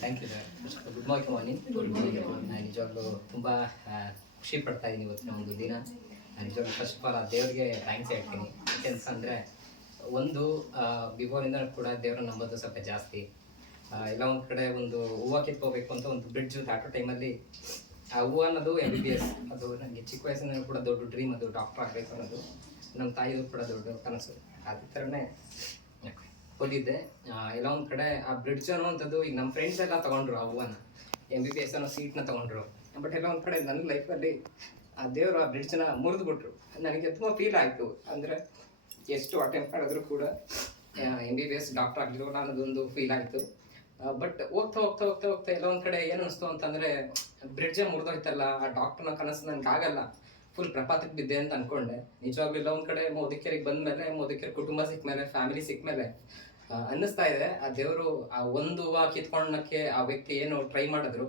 Thank you sir. Good morning. ನಾನು ನಿಜವಾಗ್ಲೂ ತುಂಬ ಖುಷಿ ಪಡ್ತಾ ಇದ್ದೀನಿ ಇವತ್ತಿನ ಒಂದು ದಿನ. ನಾನು ನಿಜವಾಗ್ಲೂ ಫಸ್ಟ್ ಆಫ್ ಆಲ್ ಆ ದೇವ್ರಿಗೆ ಥ್ಯಾಂಕ್ಸ್ ಹೇಳ್ತೀನಿ. ಯಾಕೆಂತಂದರೆ ಒಂದು ಬಿಫೋರಿಂದ ಕೂಡ ದೇವ್ರನ್ನ ನಂಬೋದು ಸ್ವಲ್ಪ ಜಾಸ್ತಿ. ಎಲ್ಲ ಒಂದು ಕಡೆ ಒಂದು ಹೂವು ಕಿತ್ಕೋಬೇಕು ಅಂತ ಒಂದು ಬ್ರಿಡ್ಜ್ ದಾಟೋ ಟೈಮಲ್ಲಿ ಆ ಹೂವು ಅನ್ನೋದು MBBS ಅದು ನನಗೆ ಚಿಕ್ಕ ವಯಸ್ಸಿನ ಕೂಡ ದೊಡ್ಡ ಡ್ರೀಮ್, ಅದು ಡಾಕ್ಟರ್ ಆಗಬೇಕು ಅನ್ನೋದು ನಮ್ಮ ತಾಯಿದು ಕೂಡ ದೊಡ್ಡ ಕನಸು. ಅದೇ ಥರನೇ ಓದಿದ್ದೆ. ಎಲ್ಲ ಒಂದು ಕಡೆ ಆ ಬ್ರಿಡ್ಜ್ ಅನ್ನೋವಂಥದ್ದು ಈಗ ನಮ್ಮ ಫ್ರೆಂಡ್ಸ್ ಎಲ್ಲ ತೊಗೊಂಡ್ರು ಆ ಹೂವನ್ನ, MBBS ಅನ್ನೋ ಸೀಟ್ನ ತೊಗೊಂಡ್ರು. ಬಟ್ ಎಲ್ಲ ಒಂದು ಕಡೆ ನನ್ನ ಲೈಫಲ್ಲಿ ಆ ದೇವರು ಆ ಬ್ರಿಡ್ಜನ್ನ ಮುರಿದ್ಬಿಟ್ರು. ನನಗೆ ತುಂಬ ಫೀಲ್ ಆಯಿತು. ಅಂದರೆ ಎಷ್ಟು ಅಟೆಂಪ್ಟ್ ಮಾಡಿದ್ರು ಕೂಡ MBBS ಡಾಕ್ಟರ್ ಆಗಲಿಲ್ಲ ಅನ್ನೋದೊಂದು ಫೀಲ್ ಆಯಿತು. ಬಟ್ ಹೋಗ್ತಾ ಹೋಗ್ತಾ ಹೋಗ್ತಾ ಹೋಗ್ತಾ ಎಲ್ಲ ಒಂದು ಕಡೆ ಏನು ಅನಿಸ್ತು ಅಂತಂದರೆ ಬ್ರಿಡ್ಜೇ ಮುರಿದೋಯ್ತಲ್ಲ, ಆ ಡಾಕ್ಟರ್ನ ಕನಸು ನನಗೆ ಆಗಲ್ಲ, ಫುಲ್ ಪ್ರಪಾತಕ್ಕೆ ಬಿದ್ದೆ ಅಂತ ಅಂದ್ಕೊಂಡೆ. ನಿಜವಾಗ್ಲೂ ಇಲ್ಲ ಒಂದು ಕಡೆ ಮೋದಿಕೆರಿಗೆ ಬಂದಮೇಲೆ, ಮೋದಿಕೆರೆ ಕುಟುಂಬ ಸಿಕ್ಕಮೇಲೆ, ಫ್ಯಾಮಿಲಿ ಸಿಕ್ಕಮೇಲೆ ಅನ್ನಿಸ್ತಾ ಇದೆ ಆ ದೇವರು ಆ ಒಂದು ಹೂವು ಕಿತ್ಕೊಂಡಕ್ಕೆ ಆ ವ್ಯಕ್ತಿ ಏನು ಟ್ರೈ ಮಾಡಿದ್ರು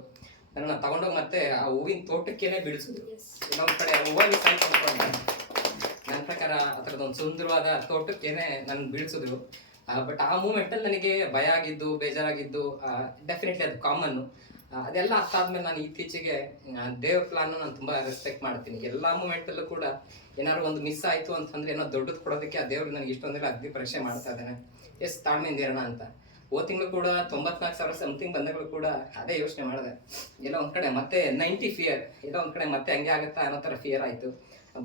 ನನ್ನ ತಗೊಂಡೋಗಿ ಮತ್ತೆ ಆ ಹೂವಿನ ತೋಟಕ್ಕೇನೆ ಬೀಳಿಸಿದ್ರು. ಇಲ್ಲ ಒಂದು ಕಡೆ ಹೂವಾಗಿ ಸಾಯ್ತು ಅಂದ್ಕೊಂಡೆ. ನನ್ನ ಪ್ರಕಾರ ಆ ಥರದೊಂದು ಸುಂದರವಾದ ತೋಟಕ್ಕೇನೆ ನನ್ನ ಬೀಳಿಸಿದ್ರು. ಬಟ್ ಆ ಮೂಮೆಂಟಲ್ಲಿ ನನಗೆ ಭಯ ಆಗಿದ್ದು, ಬೇಜಾರಾಗಿದ್ದು ಡೆಫಿನೆಟ್ಲಿ ಅದು ಕಾಮನ್ನು. ಅದೆಲ್ಲ ಅಷ್ಟಾದ್ಮೇಲೆ ನಾನು ಇತ್ತೀಚೆಗೆ ದೇವ್ರ ಪ್ಲಾನ್ ನಾನು ತುಂಬ ರೆಸ್ಪೆಕ್ಟ್ ಮಾಡ್ತೀನಿ. ಎಲ್ಲ ಮೂಮೆಂಟಲ್ಲೂ ಕೂಡ ಏನಾದ್ರು ಒಂದು ಮಿಸ್ ಆಯಿತು ಅಂತಂದ್ರೆ ಏನೋ ದೊಡ್ಡದು ಕೊಡೋದಕ್ಕೆ ಆ ದೇವ್ರು ನನಗೆ ಇಷ್ಟೊಂದಿಲ್ಲ ಅಗ್ದಿ ಪರೀಕ್ಷೆ ಮಾಡ್ತಾ ಇದ್ದಾನೆ, ಎಷ್ಟು ತಾಳ್ಮೆಯಿಂದ ಇರೋಣ ಅಂತ. ಹೋದ ತಿಂಗಳು ಕೂಡ 94,000 ಸಮಥಿಂಗ್ ಬಂದಾಗಲೂ ಕೂಡ ಅದೇ ಯೋಚನೆ ಮಾಡಿದೆ. ಎಲ್ಲ ಒಂದು ಕಡೆ ಮತ್ತೆ 90 ಫಿಯರ್, ಎಲ್ಲ ಒಂದು ಕಡೆ ಮತ್ತೆ ಹಂಗೆ ಆಗುತ್ತಾ ಅನ್ನೋ ಥರ ಫಿಯರ್ ಆಯಿತು.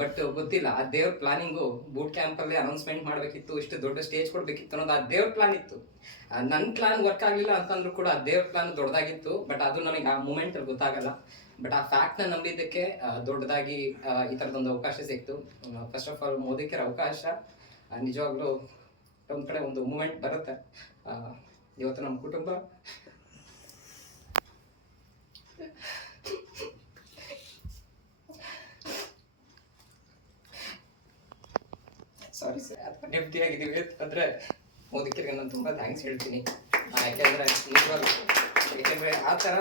ಬಟ್ ಗೊತ್ತಿಲ್ಲ, ಆ ದೇವ್ರ ಪ್ಲಾನಿಂಗು ಬೂಟ್ ಕ್ಯಾಂಪಲ್ಲಿ ಅನೌನ್ಸ್ಮೆಂಟ್ ಮಾಡಬೇಕಿತ್ತು, ಇಷ್ಟು ದೊಡ್ಡ ಸ್ಟೇಜ್ ಕೊಡಬೇಕಿತ್ತು ಅನ್ನೋದು ಆ ದೇವ್ರ ಪ್ಲಾನ್ ಇತ್ತು. ನನ್ನ ಪ್ಲಾನ್ ವರ್ಕ್ ಆಗಲಿಲ್ಲ ಅಂತಂದ್ರೂ ಕೂಡ ಆ ದೇವ್ರ ಪ್ಲಾನ್ ದೊಡ್ಡದಾಗಿತ್ತು. ಬಟ್ ಅದು ನನಗೆ ಆ ಮೂಮೆಂಟಲ್ಲಿ ಗೊತ್ತಾಗಲ್ಲ. ಬಟ್ ಆ ಫ್ಯಾಕ್ಟ್ನ ನಂಬಿದ್ದಕ್ಕೆ ದೊಡ್ಡದಾಗಿ ಈ ಥರದೊಂದು ಅವಕಾಶ ಸಿಕ್ತು. ಫಸ್ಟ್ ಆಫ್ ಆಲ್ ಮೋದಿಕೆರ ಅವಕಾಶ ನಿಜವಾಗ್ಲೂ ಒಂದು ಕಡೆ ಒಂದು ಮೂಮೆಂಟ್ ಬರುತ್ತೆ. ಇವತ್ತು ನಮ್ಮ ಕುಟುಂಬ ಸಾರಿ ಸರ್ ಅಥವಾ ನೆಮ್ಮದಿಯಾಗಿದ್ದೀವಿ ಅಂತಂದರೆ ಮೋದಿಕೆರಿಗೆ ನಾನು ತುಂಬ ಥ್ಯಾಂಕ್ಸ್ ಹೇಳ್ತೀನಿ. ಯಾಕೆಂದರೆ ಆ ಥರ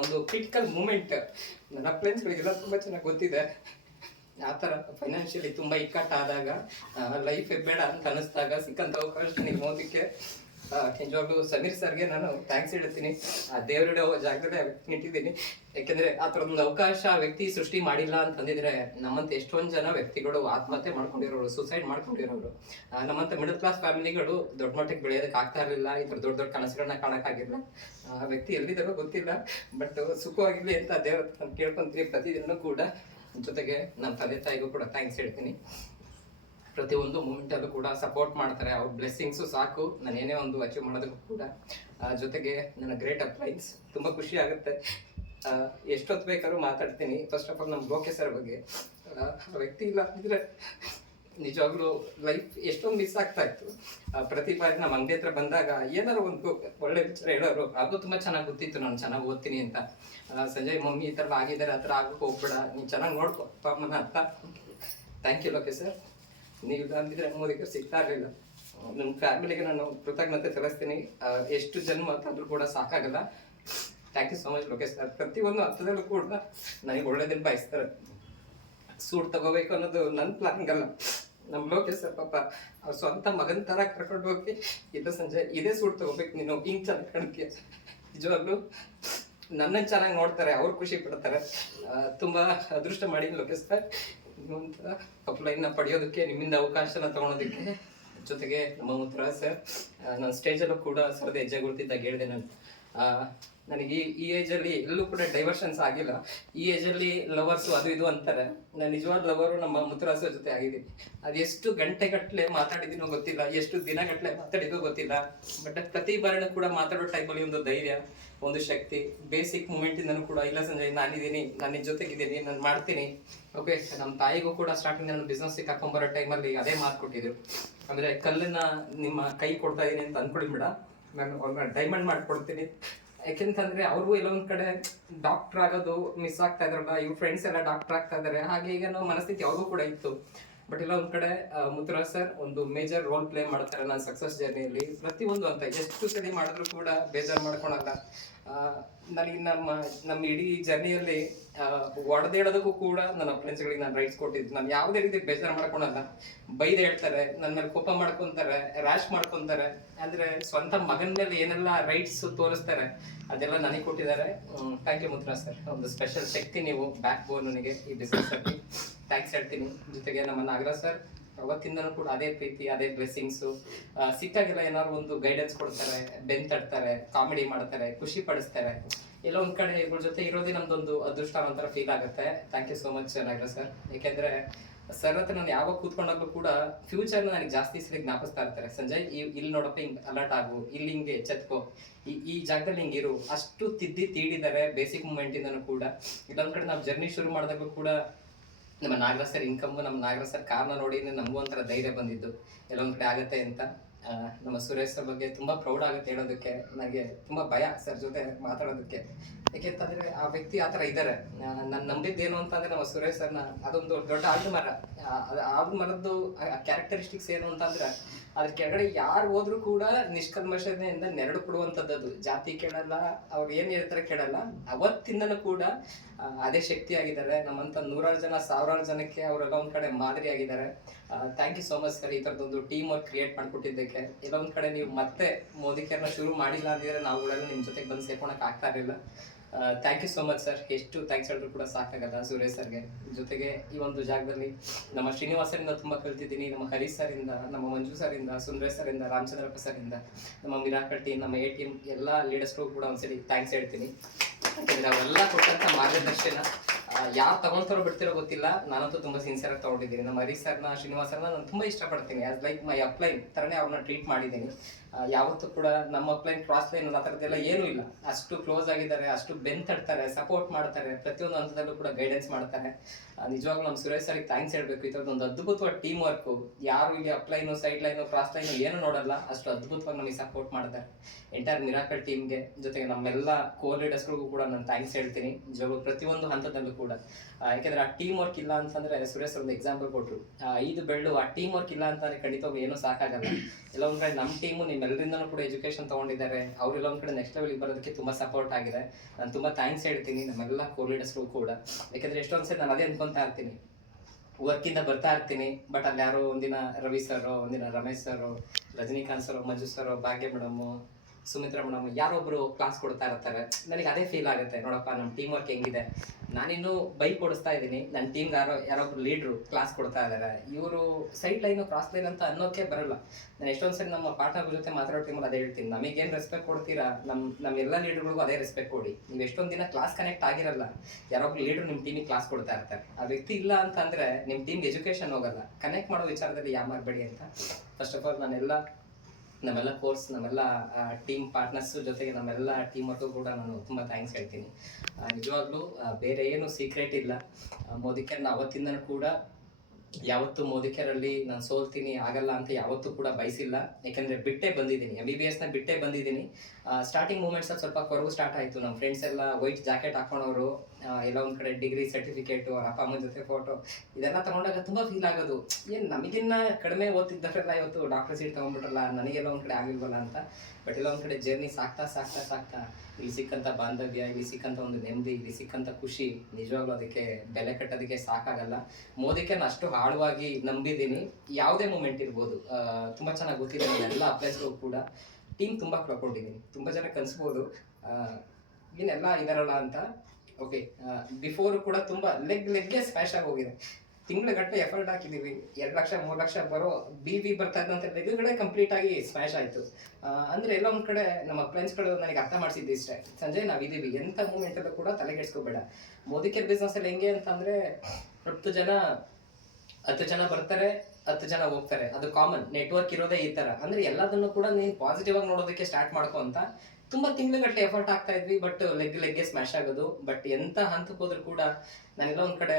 ಒಂದು ಕ್ರಿಟಿಕಲ್ ಮೂಮೆಂಟ್ ನನ್ನ ಫ್ರೆಂಡ್ಸ್ಗಳಿಗೆಲ್ಲ ತುಂಬ ಚೆನ್ನಾಗಿ ಗೊತ್ತಿದೆ. ಆ ಥರ ಫೈನಾನ್ಷಿಯಲಿ ತುಂಬ ಇಕ್ಕಟ್ಟಾದಾಗ, ಲೈಫ್ ಬೇಡ ಅಂತ ಅನ್ನಿಸ್ದಾಗ ಸಿಕ್ಕಂಥ ಅವಕಾಶ ನೀವು ಮೋದಿಗೆ ನಿಜವಾಗ್ಲೂ ಸಮೀರ್ ಸರ್ಗೆ ನಾನು ಥ್ಯಾಂಕ್ಸ್ ಹೇಳ್ತೀನಿ. ಆ ದೇವರಿಡೋ ಜಾಗದಲ್ಲಿ ಇಟ್ಟಿದ್ದೀನಿ. ಯಾಕೆಂದರೆ ಆ ಥರದೊಂದು ಅವಕಾಶ ಆ ವ್ಯಕ್ತಿ ಸೃಷ್ಟಿ ಮಾಡಿಲ್ಲ ಅಂತಂದಿದ್ರೆ ನಮ್ಮಂತ ಎಷ್ಟೊಂದು ಜನ ವ್ಯಕ್ತಿಗಳು ಆತ್ಮಹತ್ಯೆ ಮಾಡ್ಕೊಂಡಿರೋರು, ಸುಸೈಡ್ ಮಾಡ್ಕೊಂಡಿರೋರು, ನಮ್ಮಂತ ಮಿಡಲ್ ಕ್ಲಾಸ್ ಫ್ಯಾಮಿಲಿಗಳು ದೊಡ್ಡ ಮಟ್ಟಕ್ಕೆ ಬೆಳೆಯೋದಕ್ಕೆ ಆಗ್ತಾ ಇರಲಿಲ್ಲ. ಈ ಥರ ದೊಡ್ಡ ದೊಡ್ಡ ಕನಸುಗಳನ್ನ ಕಾಣೋಕ್ಕಾಗಿಲ್ಲ. ಆ ವ್ಯಕ್ತಿ ಎಲ್ಲಿದ್ದಾರೋ ಗೊತ್ತಿಲ್ಲ, ಬಟ್ ಸುಖವಾಗಿರಲಿ ಅಂತ ದೇವ್ರ ನಾನು ಕೇಳ್ಕೊಂತೀನಿ ಪ್ರತಿದಿನ ಕೂಡ. ಜೊತೆಗೆ ನಮ್ಮ ತಂದೆ ತಾಯಿಗೂ ಕೂಡ ಥ್ಯಾಂಕ್ಸ್ ಹೇಳ್ತೀನಿ. ಪ್ರತಿಯೊಂದು ಮೂಮೆಂಟಲ್ಲೂ ಕೂಡ ಸಪೋರ್ಟ್ ಮಾಡ್ತಾರೆ. ಅವ್ರ ಬ್ಲೆಸ್ಸಿಂಗ್ಸು ಸಾಕು ನಾನು ಏನೇ ಒಂದು ಅಚೀವ್ ಮಾಡೋದಕ್ಕೂ ಕೂಡ. ಜೊತೆಗೆ ನನ್ನ ಗ್ರೇಟ್ ಅಪ್ಲೈನ್ಸ್, ತುಂಬ ಖುಷಿ ಆಗುತ್ತೆ. ಎಷ್ಟೊತ್ತು ಬೇಕಾದ್ರೂ ಮಾತಾಡ್ತೀನಿ. ಫಸ್ಟ್ ಆಫ್ ಆಲ್ ನಮ್ಮ ಲೋಕೇಶ್ ಸರ್ ಬಗ್ಗೆ, ಆ ವ್ಯಕ್ತಿ ಇಲ್ಲ ಅಂದರೆ ನಿಜವಾಗ್ಲೂ ಲೈಫ್ ಎಷ್ಟೊಂದು ಮಿಸ್ ಆಗ್ತಾ ಇತ್ತು. ಪ್ರತಿ ಬಾರಿ ನಮ್ಮ ಅಂಗಡಿ ಹತ್ರ ಬಂದಾಗ ಏನಾರು ಒಂದು ಒಳ್ಳೆ ವಿಚಾರ ಹೇಳೋರು. ಅದು ತುಂಬ ಚೆನ್ನಾಗಿ ಗೊತ್ತಿತ್ತು ನಾನು ಚೆನ್ನಾಗಿ ಓದ್ತೀನಿ ಅಂತ. ಸಂಜಯ್ ಮಮ್ಮಿ ಈ ಥರ ಆಗಿದ್ದಾರೆ, ಆ ಥರ ಆಗೋಕೆ ಹೋಗ್ಬೇಡ, ನೀನು ಚೆನ್ನಾಗಿ ನೋಡ್ಕೊ ಅಪ್ಪ ಅಮ್ಮನ ಅಂತ. Thank you Lokesh sir. ನೀವು ಅಂದಿದ್ರೆ ಮೋದಿಗೆ ಸಿಗ್ತಾ ಇರಲಿಲ್ಲ. ನನ್ನ ಫ್ಯಾಮಿಲಿಗೆ ನಾನು ಕೃತಜ್ಞತೆ ಸಲ್ಲಿಸ್ತೀನಿ. ಎಷ್ಟು ಜನ್ಮ ಅಂತಂದ್ರೂ ಕೂಡ ಸಾಕಾಗಲ್ಲ. Thank you so much Lokesh sir. ಪ್ರತಿಯೊಂದು ಹಂತದಲ್ಲೂ ಕೂಡ ನನಗೆ ಒಳ್ಳೇದನ್ನು ಬಯಸ್ತಾರೆ. ಸೂಟ್ ತಗೋಬೇಕು ಅನ್ನೋದು ನನ್ನ ಪ್ಲಾನಿಂಗ್ ಅಲ್ಲ. ನಮ್ಮ ಲೋಕೇಶ್ ಸರ್ ಪಾಪ ಅವ್ರ ಸ್ವಂತ ಮಗನ ಥರ ಕರ್ಕೊಂಡು ಹೋಗಿ ಇದು ಸಂಜೆ ಇದೇ ಸೂಟ್ ತಗೋಬೇಕು ನೀನು, ಹಿಂಗೆ ಚೆನ್ನಾಗಿ ಕಾಣಕ್ಕೆ. ನಿಜವಾಗ್ಲೂ ನನ್ನನ್ನು ಚೆನ್ನಾಗಿ ನೋಡ್ತಾರೆ, ಅವ್ರು ಖುಷಿ ಪಡ್ತಾರೆ. ತುಂಬ ಅದೃಷ್ಟ ಮಾಡಿ ಲೋಕೇಶ್ ಸರ್. ಒಂಥರ ಅಪ್ಲೈನ್ನ ಪಡೆಯೋದಕ್ಕೆ, ನಿಮ್ಮಿಂದ ಅವಕಾಶನ ತಗೊಳೋದಕ್ಕೆ. ಜೊತೆಗೆ ನಮ್ಮ ಉತ್ತರ ಸರ್, ನಾನು ಸ್ಟೇಜಲ್ಲೂ ಕೂಡ ಸರದ ಹೆಜ್ಜೆ ಗುರುತಿದ್ದಾಗ ಹೇಳಿದೆ ನನಗೆ ಈ ಏಜಲ್ಲಿ ಎಲ್ಲೂ ಕೂಡ ಡೈವರ್ಷನ್ಸ್ ಆಗಿಲ್ಲ. ಈ ಏಜಲ್ಲಿ ಲವರ್ಸು ಅದು ಇದು ಅಂತಾರೆ. ನಾನು ನಿಜವಾದ ಲವರು ನಮ್ಮ ಮುತ್ತುರಾಜ್ ಸರ್ ಜೊತೆ ಆಗಿದ್ದೀನಿ. ಅದು ಎಷ್ಟು ಗಂಟೆಗಟ್ಟಲೆ ಮಾತಾಡಿದ್ದೀನೋ ಗೊತ್ತಿಲ್ಲ, ಎಷ್ಟು ದಿನಗಟ್ಟಲೆ ಮಾತಾಡಿದೋ ಗೊತ್ತಿಲ್ಲ. ಬಟ್ ಪ್ರತಿ ಬಾರಿನೂ ಕೂಡ ಮಾತಾಡೋ ಟೈಮಲ್ಲಿ ಒಂದು ಧೈರ್ಯ, ಒಂದು ಶಕ್ತಿ, ಬೇಸಿಕ್ ಮೂಮೆಂಟಿಂದನೂ ಕೂಡ ಇಲ್ಲ ಸಂಜಯ್ ನಾನಿದ್ದೀನಿ, ನಾನು ನಿನ್ನ ಜೊತೆಗಿದ್ದೀನಿ, ನಾನು ಮಾಡ್ತೀನಿ. ಓಕೆ, ನಮ್ಮ ತಾಯಿಗೂ ಕೂಡ ಸ್ಟಾರ್ಟಿಂಗ್ ನಾನು ಬಿಸ್ನೆಸ್ಸಿಗೆ ಕರ್ಕೊಂಬರೋ ಟೈಮಲ್ಲಿ ಅದೇ ಮಾತು ಕೊಟ್ಟಿದ್ರು. ಅಂದರೆ ಕಲ್ಲನ್ನು ನಿಮ್ಮ ಕೈ ಕೊಡ್ತಾ ಇದ್ದೀನಿ ಅಂತ ಅಂದ್ಕೊಳ್ಳಿ ಮೇಡಮ್, ನಾನು ಅವ್ರನ್ನ ಡೈಮಂಡ್ ಮಾಡಿಕೊಡ್ತೀನಿ. ಯಾಕೆಂತಂದರೆ ಅವ್ರಿಗೂ ಎಲ್ಲ ಒಂದು ಕಡೆ ಡಾಕ್ಟರ್ ಆಗೋದು ಮಿಸ್ ಆಗ್ತಾ ಇದ್ರಲ್ಲ, ಇವ್ರ ಫ್ರೆಂಡ್ಸ್ ಎಲ್ಲ ಡಾಕ್ಟರ್ ಆಗ್ತಾ ಇದ್ದಾರೆ, ಹಾಗೆ ಈಗ ನಾವು ಮನಸ್ಥಿತಿ ಅವ್ರಿಗೂ ಕೂಡ ಇತ್ತು. ಬಟ್ ಎಲ್ಲ ಒಂದು ಕಡೆ ಮುತ್ತುರಾಜ್ ಸರ್ ಒಂದು ಮೇಜರ್ ರೋಲ್ ಪ್ಲೇ ಮಾಡ್ತಾರೆ ನನ್ನ ಸಕ್ಸಸ್ ಜರ್ನಿಯಲ್ಲಿ. ಪ್ರತಿಯೊಂದು ಅಂತ ಎಷ್ಟು ಸರಿ ಮಾಡಿದ್ರು ಕೂಡ ಬೇಜಾರು ಮಾಡ್ಕೊಳಲ್ಲ. ನನಗೆ ನಮ್ಮ ಇಡೀ ಜರ್ನಿಯಲ್ಲಿ ಹೊಡೆದೇಳೋದಕ್ಕೂ ಕೂಡ ನನ್ನ ಫ್ರೆಂಡ್ಸ್ಗಳಿಗೆ ನಾನು ರೈಟ್ಸ್ ಕೊಟ್ಟಿದ್ದು. ನಾನು ಯಾವುದೇ ರೀತಿ ಬೇಜಾರು ಮಾಡ್ಕೊಳಲ್ಲ. ಬೈದು ಹೇಳ್ತಾರೆ, ನನ್ನ ಮೇಲೆ ಕೋಪ ಮಾಡ್ಕೊತಾರೆ, ರ್ಯಾಶ್ ಮಾಡ್ಕೊತಾರೆ. ಅಂದ್ರೆ ಸ್ವಂತ ಮಗನ ಮೇಲೆ ಏನೆಲ್ಲ ರೈಟ್ಸ್ ತೋರಿಸ್ತಾರೆ ಅದೆಲ್ಲ ನನಗೆ ಕೊಟ್ಟಿದ್ದಾರೆ. ಥ್ಯಾಂಕ್ ಯು ಮುದ್ರಾ ಸರ್, ಒಂದು ಸ್ಪೆಷಲ್ ಶಕ್ತಿ ನೀವು, ಬ್ಯಾಕ್ ಬೋನ್ ನನಗೆ ಈ ಬಿಸ್ನೆಸ್ ಅಲ್ಲಿ. ಥ್ಯಾಂಕ್ಸ್ ಹೇಳ್ತೀನಿ. ಜೊತೆಗೆ ನಮ್ಮ ನಾಗರಾಜ್ ಸರ್ ಅವತ್ತಿಂದನೂ ಕೂಡ ಅದೇ ಪ್ರೀತಿ, ಅದೇ ಬ್ಲೆಸ್ಸಿಂಗ್ಸು. ಸಿಕ್ಕಾಗೆಲ್ಲ ಏನಾದ್ರು ಒಂದು ಗೈಡೆನ್ಸ್ ಕೊಡ್ತಾರೆ, ಬೆನ್ ತಡ್ತಾರೆ, ಕಾಮಿಡಿ ಮಾಡ್ತಾರೆ, ಖುಷಿ ಪಡಿಸ್ತಾರೆ. ಎಲ್ಲೋ ಒಂದ್ ಕಡೆ ಇವ್ರ ಜೊತೆ ಇರೋದೇ ನಮ್ದೊಂದು ಅದೃಷ್ಟ ಒಂಥರ ಫೀಲ್ ಆಗುತ್ತೆ. Thank you so much Nagaraj sir. ಯಾಕೆಂದ್ರೆ ಸರ್ ಹತ್ರ ನಾನು ಯಾವಾಗ ಕೂತ್ಕೊಂಡಾಗ್ಲೂ ಕೂಡ ಫ್ಯೂಚರ್ ನನಗೆ ಜಾಸ್ತಿ ಸರಿ ಜ್ಞಾಪಿಸ್ತಾ ಇರ್ತಾರೆ. ಸಂಜಯ್ ಇಲ್ಲಿ ನೋಡಪ್ಪ ಹಿಂಗ್ ಅಲರ್ಟ್ ಆಗು, ಇಲ್ಲಿ ಹಿಂಗೆ ಎಚ್ಚೆತ್ಕೋ, ಈ ಜಾಗದಲ್ಲಿ ಹಿಂಗಿರು. ಅಷ್ಟು ತಿದ್ದಿ ತೀಡಿದ್ದಾರೆ ಬೇಸಿಕ್ ಮೂಮೆಂಟ್ ಇಂದನೂ ಕೂಡ. ಇಲ್ಲೊಂದ್ ಕಡೆ ನಾವು ಜರ್ನಿ ಶುರು ಮಾಡಿದಾಗಲೂ ಕೂಡ ನಮ್ಮ ನಾಗರಾಜ್ ಸರ್ ಇನ್ಕಮ್, ನಮ್ಮ ನಾಗರಾಜ್ ಸರ್ ಕಾರ್ನ ನೋಡಿ ನಮಗೂ ಒಂಥರ ಧೈರ್ಯ ಬಂದಿದ್ದು ಎಲ್ಲೊಂದ್ ಕಡೆ ಆಗತ್ತೆ ಅಂತ. ನಮ್ಮ ಸುರೇಶ್ ಸರ್ ಬಗ್ಗೆ ತುಂಬಾ ಪ್ರೌಡ್ ಆಗುತ್ತೆ ಹೇಳೋದಕ್ಕೆ. ನನಗೆ ತುಂಬಾ ಭಯ ಸರ್ ಜೊತೆ ಮಾತಾಡೋದಕ್ಕೆ. ಯಾಕೆಂತಂದ್ರೆ ಆ ವ್ಯಕ್ತಿ ಆತರ ಇದ್ದಾರೆ. ನಾನು ನಂಬಿದ್ದೇನು ಅಂತಂದ್ರೆ ನಮ್ಮ ಸುರೇಶ್ ಸರ್ನ, ಅದೊಂದು ದೊಡ್ಡ ಆಲ್ದ ಮರ. ಆಲ್ದ ಮರದ್ದು ಕ್ಯಾರೆಕ್ಟರಿಸ್ಟಿಕ್ಸ್ ಏನು ಅಂತಂದ್ರೆ ಅದ್ರ ಕೆಳಗಡೆ ಯಾರು ಹೋದ್ರು ಕೂಡ ನಿಷ್ಕಲ್ಮಶತೆಯಿಂದ ನೆರಳು ಕೊಡುವಂಥದ್ದು. ಜಾತಿ ಕೇಳಲ್ಲ, ಅವ್ರು ಏನ್ ಹೇಳ್ತಾರೆ ಕೇಳಲ್ಲ. ಅವತ್ತಿಂದನೂ ಕೂಡ ಅದೇ ಶಕ್ತಿ ಆಗಿದ್ದಾರೆ. ನಮ್ಮಂತ 100 ಜನ 1000 ಜನಕ್ಕೆ ಅವರೆಲ್ಲ ಒಂದ್ ಕಡೆ ಮಾದರಿ ಆಗಿದ್ದಾರೆ. Thank you so much sir, ಈ ತರದೊಂದು ಟೀಮ್ ವರ್ಕ್ ಕ್ರಿಯೇಟ್ ಮಾಡ್ಕೊಟ್ಟಿದ್ದಕ್ಕೆ. ಎಲ್ಲ ಒಂದ್ ಕಡೆ ನೀವು ಮತ್ತೆ ಮೋದಿಕೇರ್ನ ಶುರು ಮಾಡಿಲ್ಲ ಅಂದಿದ್ರೆ ನಾವುಗಳೆಲ್ಲ ನಿಮ್ ಜೊತೆಗೆ ಬಂದು ಸೇರ್ಕೊಳಕ್ ಆಗ್ತಾ ಇರಲಿಲ್ಲ. Thank you so much sir. ಎಷ್ಟು ಥ್ಯಾಂಕ್ಸ್ ಹೇಳಿದ್ರು ಕೂಡ ಸಾಕಾಗಲ್ಲ ಸುರೇಶ್ ಸರ್ಗೆ. ಜೊತೆಗೆ ಈ ಒಂದು ಜಾಗದಲ್ಲಿ ನಮ್ಮ ಶ್ರೀನಿವಾಸರಿಂದ ತುಂಬಾ ಕಲ್ತಿದ್ದೀನಿ. ನಮ್ಮ ಹರೀಶ್ ಸರ್ ಇಂದ, ನಮ್ಮ ಮಂಜು ಸರ್ ಇಂದ, ಸುಂದರೇಶ್ ಸರ್ ಇಂದ, ರಾಮಚಂದ್ರಪ್ಪ ಸರ್ ಇಂದ, ನಮ್ಮ ಮಿರಾಕಲ್ ಟೀಮ್, ನಮ್ಮ ATM ಎಲ್ಲ ಲೀಡರ್ಸ್ಗೂ ಕೂಡ ಒಂದ್ಸರಿ ಥ್ಯಾಂಕ್ಸ್ ಹೇಳ್ತೀನಿ. ಯಾಕಂದ್ರೆ ಅವೆಲ್ಲ ಕೊಟ್ಟಂತ ಮಾರ್ಗದರ್ಶನ ಯಾರು ತಗೊಂತಾರೋ ಬಿಡ್ತಿರೋ ಗೊತ್ತಿಲ್ಲ, ನಾನಂತೂ ತುಂಬಾ ಸಿನ್ಸಿಯರ್ ಆಗಿ ತಗೊಂಡಿದ್ದೀನಿ. ನಮ್ಮ ಹರೀಶ್ ಸರ್ನ, ಶ್ರೀನಿವಾಸರ್ನ ನಾನು ತುಂಬಾ ಇಷ್ಟಪಡ್ತೀನಿ. ಆಸ್ ಲೈಕ್ ಮೈ ಅಪ್ಲೈನ್ ತರನೇ ಅವ್ರನ್ನ ಟ್ರೀಟ್ ಮಾಡಿದ್ದೀನಿ. ಯಾವತ್ತೂ ಕೂಡ ನಮ್ಮ ಅಪ್ಲೈನ್ ಕ್ರಾಸ್ ಲೈನ್ ಆ ಥರದ್ದೆಲ್ಲ ಏನೂ ಇಲ್ಲ. ಅಷ್ಟು ಕ್ಲೋಸ್ ಆಗಿದ್ದಾರೆ, ಅಷ್ಟು ಬೆನ್ ತಡ್ತಾರೆ, ಸಪೋರ್ಟ್ ಮಾಡ್ತಾರೆ, ಪ್ರತಿಯೊಂದು ಹಂತದಲ್ಲೂ ಕೂಡ ಗೈಡೆನ್ಸ್ ಮಾಡ್ತಾರೆ. ನಿಜವಾಗ್ಲೂ ನಮ್ಮ ಸುರೇಶ್ ಸರ್ಗೆ ಥ್ಯಾಂಕ್ಸ್ ಹೇಳ್ಬೇಕು. ಈ ಥರದ್ದು ಒಂದು ಅದ್ಭುತವಾದ ಟೀಮ್ ವರ್ಕು. ಯಾರು ಇಲ್ಲಿ ಅಪ್ಲೈನು, ಸೈಡ್ ಲೈನು, ಕ್ರಾಸ್ ಲೈನು ಏನು ನೋಡಲ್ಲ, ಅಷ್ಟು ಅದ್ಭುತವಾಗಿ ನಮಗೆ ಸಪೋರ್ಟ್ ಮಾಡ್ತಾರೆ. ಎಂಟೈರ್ ಮಿರಾಕಲ್ ಟೀಮ್ಗೆ, ಜೊತೆಗೆ ನಮ್ಮೆಲ್ಲ ಕೋ ಲೀಡರ್ಸ್ಗಳಿಗೂ ಕೂಡ ನಾನು ಥ್ಯಾಂಕ್ಸ್ ಹೇಳ್ತೀನಿ. ನಿಜವಾಗ್ಲೂ ಪ್ರತಿಯೊಂದು ಹಂತದಲ್ಲೂ ಕೂಡ. ಯಾಕೆಂದ್ರೆ ಆ ಟೀಮ್ ವರ್ಕ್ ಇಲ್ಲ ಅಂತಂದ್ರೆ, ಸುರೇಶ್ ಒಂದು ಎಕ್ಸಾಂಪಲ್ ಕೊಟ್ಟರು, 5 ಬೆಳ್ಳು. ಆ ಟೀಮ್ ವರ್ಕ್ ಇಲ್ಲ ಅಂತಂದ್ರೆ ಖಂಡಿತವಾಗ್ಲೂ ಏನೂ ಸಾಕಾಗಲ್ಲ. ಎಲ್ಲ ಒಂದ್ ಕಡೆ ನಮ್ಮ ಟೀಮು ನಿಮ್ಮೆಲ್ಲರಿಂದನೂ ಕೂಡ ಎಜುಕೇಶನ್ ತಗೊಂಡಿದ್ದಾರೆ. ಅವರೆಲ್ಲ ಒಂದ್ ಕಡೆ ನೆಕ್ಸ್ಟ್ ಲೆವೆಲ್ ಬರೋದಕ್ಕೆ ತುಂಬಾ ಸಪೋರ್ಟ್ ಆಗಿದೆ. ನಾನು ತುಂಬಾ ಥ್ಯಾಂಕ್ಸ್ ಹೇಳ್ತೀನಿ ನಮ್ಮೆಲ್ಲ ಕೋ ಲೀಡರ್ಸ್ಗಳು ಕೂಡ. ಯಾಕಂದ್ರೆ ಎಷ್ಟೊಂದ್ಸರಿ ನಾನು ಅದೇ ಅನ್ಕೊಂತಾ ಇರ್ತೀನಿ, ವರ್ಕಿಂದ ಬರ್ತಾ ಇರ್ತೀನಿ, ಬಟ್ ಅಲ್ಲಿ ಯಾರೋ ಒಂದಿನ ರವಿ ಸರ್, ಒಂದಿನ ರಮೇಶ್ ಸರ್, ರಜನಿಕಾಂತ್ ಸರ್, ಮಂಜು ಸರ್, ಭಾಗ್ಯ ಮೇಡಮ್, ಸುಮಿತ್ರಾ ಮೇಡಮ್ ಯಾರೊಬ್ರು ಕ್ಲಾಸ್ ಕೊಡ್ತಾ ಇರ್ತಾರೆ. ನನಗೆ ಅದೇ ಫೀಲ್ ಆಗುತ್ತೆ, ನೋಡಪ್ಪ ನಮ್ಮ ಟೀಮ್ ವರ್ಕ್ ಹೆಂಗಿದೆ. ನಾನಿನ್ನು ಬೈಕ್ ಓಡಿಸ್ತಾ ಇದ್ದೀನಿ, ನನ್ನ ಟೀಮ್ಗೆ ಯಾರೊಬ್ರು ಲೀಡ್ರು ಕ್ಲಾಸ್ ಕೊಡ್ತಾ ಇದ್ದಾರೆ. ಇವರು ಸೈಡ್ ಲೈನು, ಕ್ರಾಸ್ ಲೈನ್ ಅಂತ ಅನ್ನೋಕೆ ಬರಲ್ಲ. ನಾನು ಎಷ್ಟೊಂದು ಸರಿ ನಮ್ಮ ಪಾರ್ಟ್ನರ್ ಜೊತೆ ಮಾತಾಡೋ ಟೀಮಲ್ಲಿ ಅದೇ ಹೇಳ್ತೀನಿ, ನಮಗೇನು ರೆಸ್ಪೆಕ್ಟ್ ಕೊಡ್ತೀರಾ, ನಮ್ಮ ಎಲ್ಲ ಲೀಡರ್ಗಳಿಗೂ ಅದೇ ರೆಸ್ಪೆಕ್ಟ್ ಕೊಡಿ. ನೀವು ಎಷ್ಟೊಂದು ದಿನ ಕ್ಲಾಸ್ ಕನೆಕ್ಟ್ ಆಗಿರಲ್ಲ, ಯಾರೊಬ್ರು ಲೀಡ್ರು ನಿಮ್ಮ ಟೀಮಿಗೆ ಕ್ಲಾಸ್ ಕೊಡ್ತಾ ಇರ್ತಾರೆ. ಆ ವ್ಯಕ್ತಿ ಇಲ್ಲ ಅಂತಂದ್ರೆ ನಿಮ್ಮ ಟೀಮ್ಗೆ ಎಜುಕೇಶನ್ ಹೋಗಲ್ಲ. ಕನೆಕ್ಟ್ ಮಾಡೋ ವಿಚಾರದಲ್ಲಿ ಯಾಮಾಗಬೇಡಿ ಅಂತ. ಫಸ್ಟ್ ಆಫ್ ಆಲ್ ನಮ್ಮೆಲ್ಲ ಕೋರ್ಸ್, ನಮ್ಮೆಲ್ಲ ಟೀಮ್ ಪಾರ್ಟ್ನರ್ಸ್ ಜೊತೆಗೆ ನಮ್ಮೆಲ್ಲ ಟೀಮ್ ವರ್ಕು ಕೂಡ ನಾನು ತುಂಬ ಥ್ಯಾಂಕ್ಸ್ ಹೇಳ್ತೀನಿ. ನಿಜವಾಗ್ಲೂ ಬೇರೆ ಏನು ಸೀಕ್ರೆಟ್ ಇಲ್ಲ. ಮೋದಿಕೇರ್ನ ಅವತ್ತಿಂದನೂ ಕೂಡ ಯಾವತ್ತೂ ಮೋದಿಕೇರಲ್ಲಿ ನಾನು ಸೋಲ್ತೀನಿ, ಆಗಲ್ಲ ಅಂತ ಯಾವತ್ತೂ ಕೂಡ ಬಯಸಿಲ್ಲ. ಯಾಕಂದರೆ ಬಿಟ್ಟೇ ಬಂದಿದ್ದೀನಿ, MBBS ಬಿಟ್ಟೇ ಬಂದಿದ್ದೀನಿ. ಸ್ಟಾರ್ಟಿಂಗ್ ಮೂಮೆಂಟ್ಸಲ್ಲಿ ಸ್ವಲ್ಪ ಕೊರಗು ಸ್ಟಾರ್ಟ್ ಆಯಿತು. ನಮ್ಮ ಫ್ರೆಂಡ್ಸ್ ಎಲ್ಲ ವೈಟ್ ಜಾಕೆಟ್ ಹಾಕೊಂಡವರು, ಎಲ್ಲ ಒಂದು ಕಡೆ ಡಿಗ್ರಿ ಸರ್ಟಿಫಿಕೇಟು, ಅವ್ರ ಅಪ್ಪ ಅಮ್ಮನ ಜೊತೆ ಫೋಟೋ, ಇದೆಲ್ಲ ತಗೊಂಡಾಗ ತುಂಬ ಫೀಲ್ ಆಗೋದು, ಏನು ನಮಗಿನ್ನ ಕಡಿಮೆ ಓದ್ತಿದ್ದವರೆಲ್ಲ ಇವತ್ತು ಡಾಕ್ಟರ್ ಸೀಟ್ ತೊಗೊಂಡ್ಬಿಟ್ರಲ್ಲ, ನನಗೆಲ್ಲ ಒಂದು ಕಡೆ ಆಗಿಲ್ವಲ್ಲ ಅಂತ. ಬಟ್ ಎಲ್ಲ ಒಂದು ಕಡೆ ಜರ್ನಿ ಸಾಕ್ತಾ ಇಲ್ಲಿ ಸಿಕ್ಕಂಥ ಬಾಂಧವ್ಯ, ಇಲ್ಲಿ ಸಿಕ್ಕಂಥ ಒಂದು ನೆಮ್ಮದಿ, ಇಲ್ಲಿ ಸಿಕ್ಕಂಥ ಖುಷಿ, ನಿಜವಾಗ್ಲೂ ಅದಕ್ಕೆ ಬೆಲೆ ಕಟ್ಟೋದಕ್ಕೆ ಸಾಕಾಗಲ್ಲ. ಮೋದಿಕೇರ್ನ ಅಷ್ಟು ಆಳವಾಗಿ ನಂಬಿದ್ದೀನಿ. ಯಾವುದೇ ಮೂಮೆಂಟ್ ಇರ್ಬೋದು, ತುಂಬ ಚೆನ್ನಾಗಿ ಗೊತ್ತಿದೆ ಎಲ್ಲ ಅಪ್ಲೈಸ್ಗಳು ಕೂಡ. ಟೀಮ್ ತುಂಬ ಕಳ್ಕೊಂಡಿದ್ದೀನಿ. ತುಂಬ ಜನ ಕನ್ಸ್ಬೋದು ಏನೆಲ್ಲ ಇದಾರಲ್ಲ ಅಂತ. ಓಕೆ, ಬಿಫೋರ್ ಕೂಡ ತುಂಬ ಲೆಗ್ಗೆ ಸ್ಮ್ಯಾಶ್ ಆಗಿ ಹೋಗಿದೆ. ತಿಂಗ್ಳುಗಟ್ಟಲೆ ಎಫರ್ಟ್ ಹಾಕಿದ್ದೀವಿ, 2 ಲಕ್ಷ 3 ಲಕ್ಷ ಬರೋ BV ಬರ್ತಾ ಇದ್ದಂಥ ಲೆಗ್ಗಳೇ ಕಂಪ್ಲೀಟ್ ಆಗಿ ಸ್ಮ್ಯಾಶ್ ಆಯಿತು. ಅಂದರೆ ಎಲ್ಲ ಒಂದು ಕಡೆ ನಮ್ಮ ಫ್ರೆಂಡ್ಸ್ಗಳು ನನಗೆ ಅರ್ಥ ಮಾಡಿಸಿದ್ದು ಇಷ್ಟೇ, ಸಂಜಯ್ ನಾವಿದ್ದೀವಿ, ಎಂಥ ಮೂಮೆಂಟಲ್ಲೂ ಕೂಡ ತಲೆಗೆಡ್ಸ್ಕೋಬೇಡ. ಮೋದಿಕೇರ್ ಬಿಸ್ನೆಸ್ಸಲ್ಲಿ ಹೆಂಗೆ ಅಂತಂದರೆ 10 ಜನ ಬರ್ತಾರೆ, 10 ಜನ ಹೋಗ್ತಾರೆ. ಅದು ಕಾಮನ್, ನೆಟ್ವರ್ಕ್ ಇರೋದೇ ಈ ಥರ. ಅಂದರೆ ಎಲ್ಲದನ್ನು ಕೂಡ ನೀನು ಪಾಸಿಟಿವ್ ಆಗಿ ನೋಡೋದಕ್ಕೆ ಸ್ಟಾರ್ಟ್ ಮಾಡ್ಕೊ ಅಂತ ತುಂಬ ತಿಂಗ್ಳುಗಟ್ಟಲೆ ಎಫರ್ಟ್ ಆಗ್ತಾ ಇದ್ವಿ. ಬಟ್ ಲೆಗ್ಗೆ ಸ್ಮ್ಯಾಶ್ ಆಗೋದು. ಬಟ್ ಎಂಥ ಹಂತಕ್ಕೆ ಹೋದ್ರೂ ಕೂಡ ನಾನೆಲ್ಲ ಒಂದು ಕಡೆ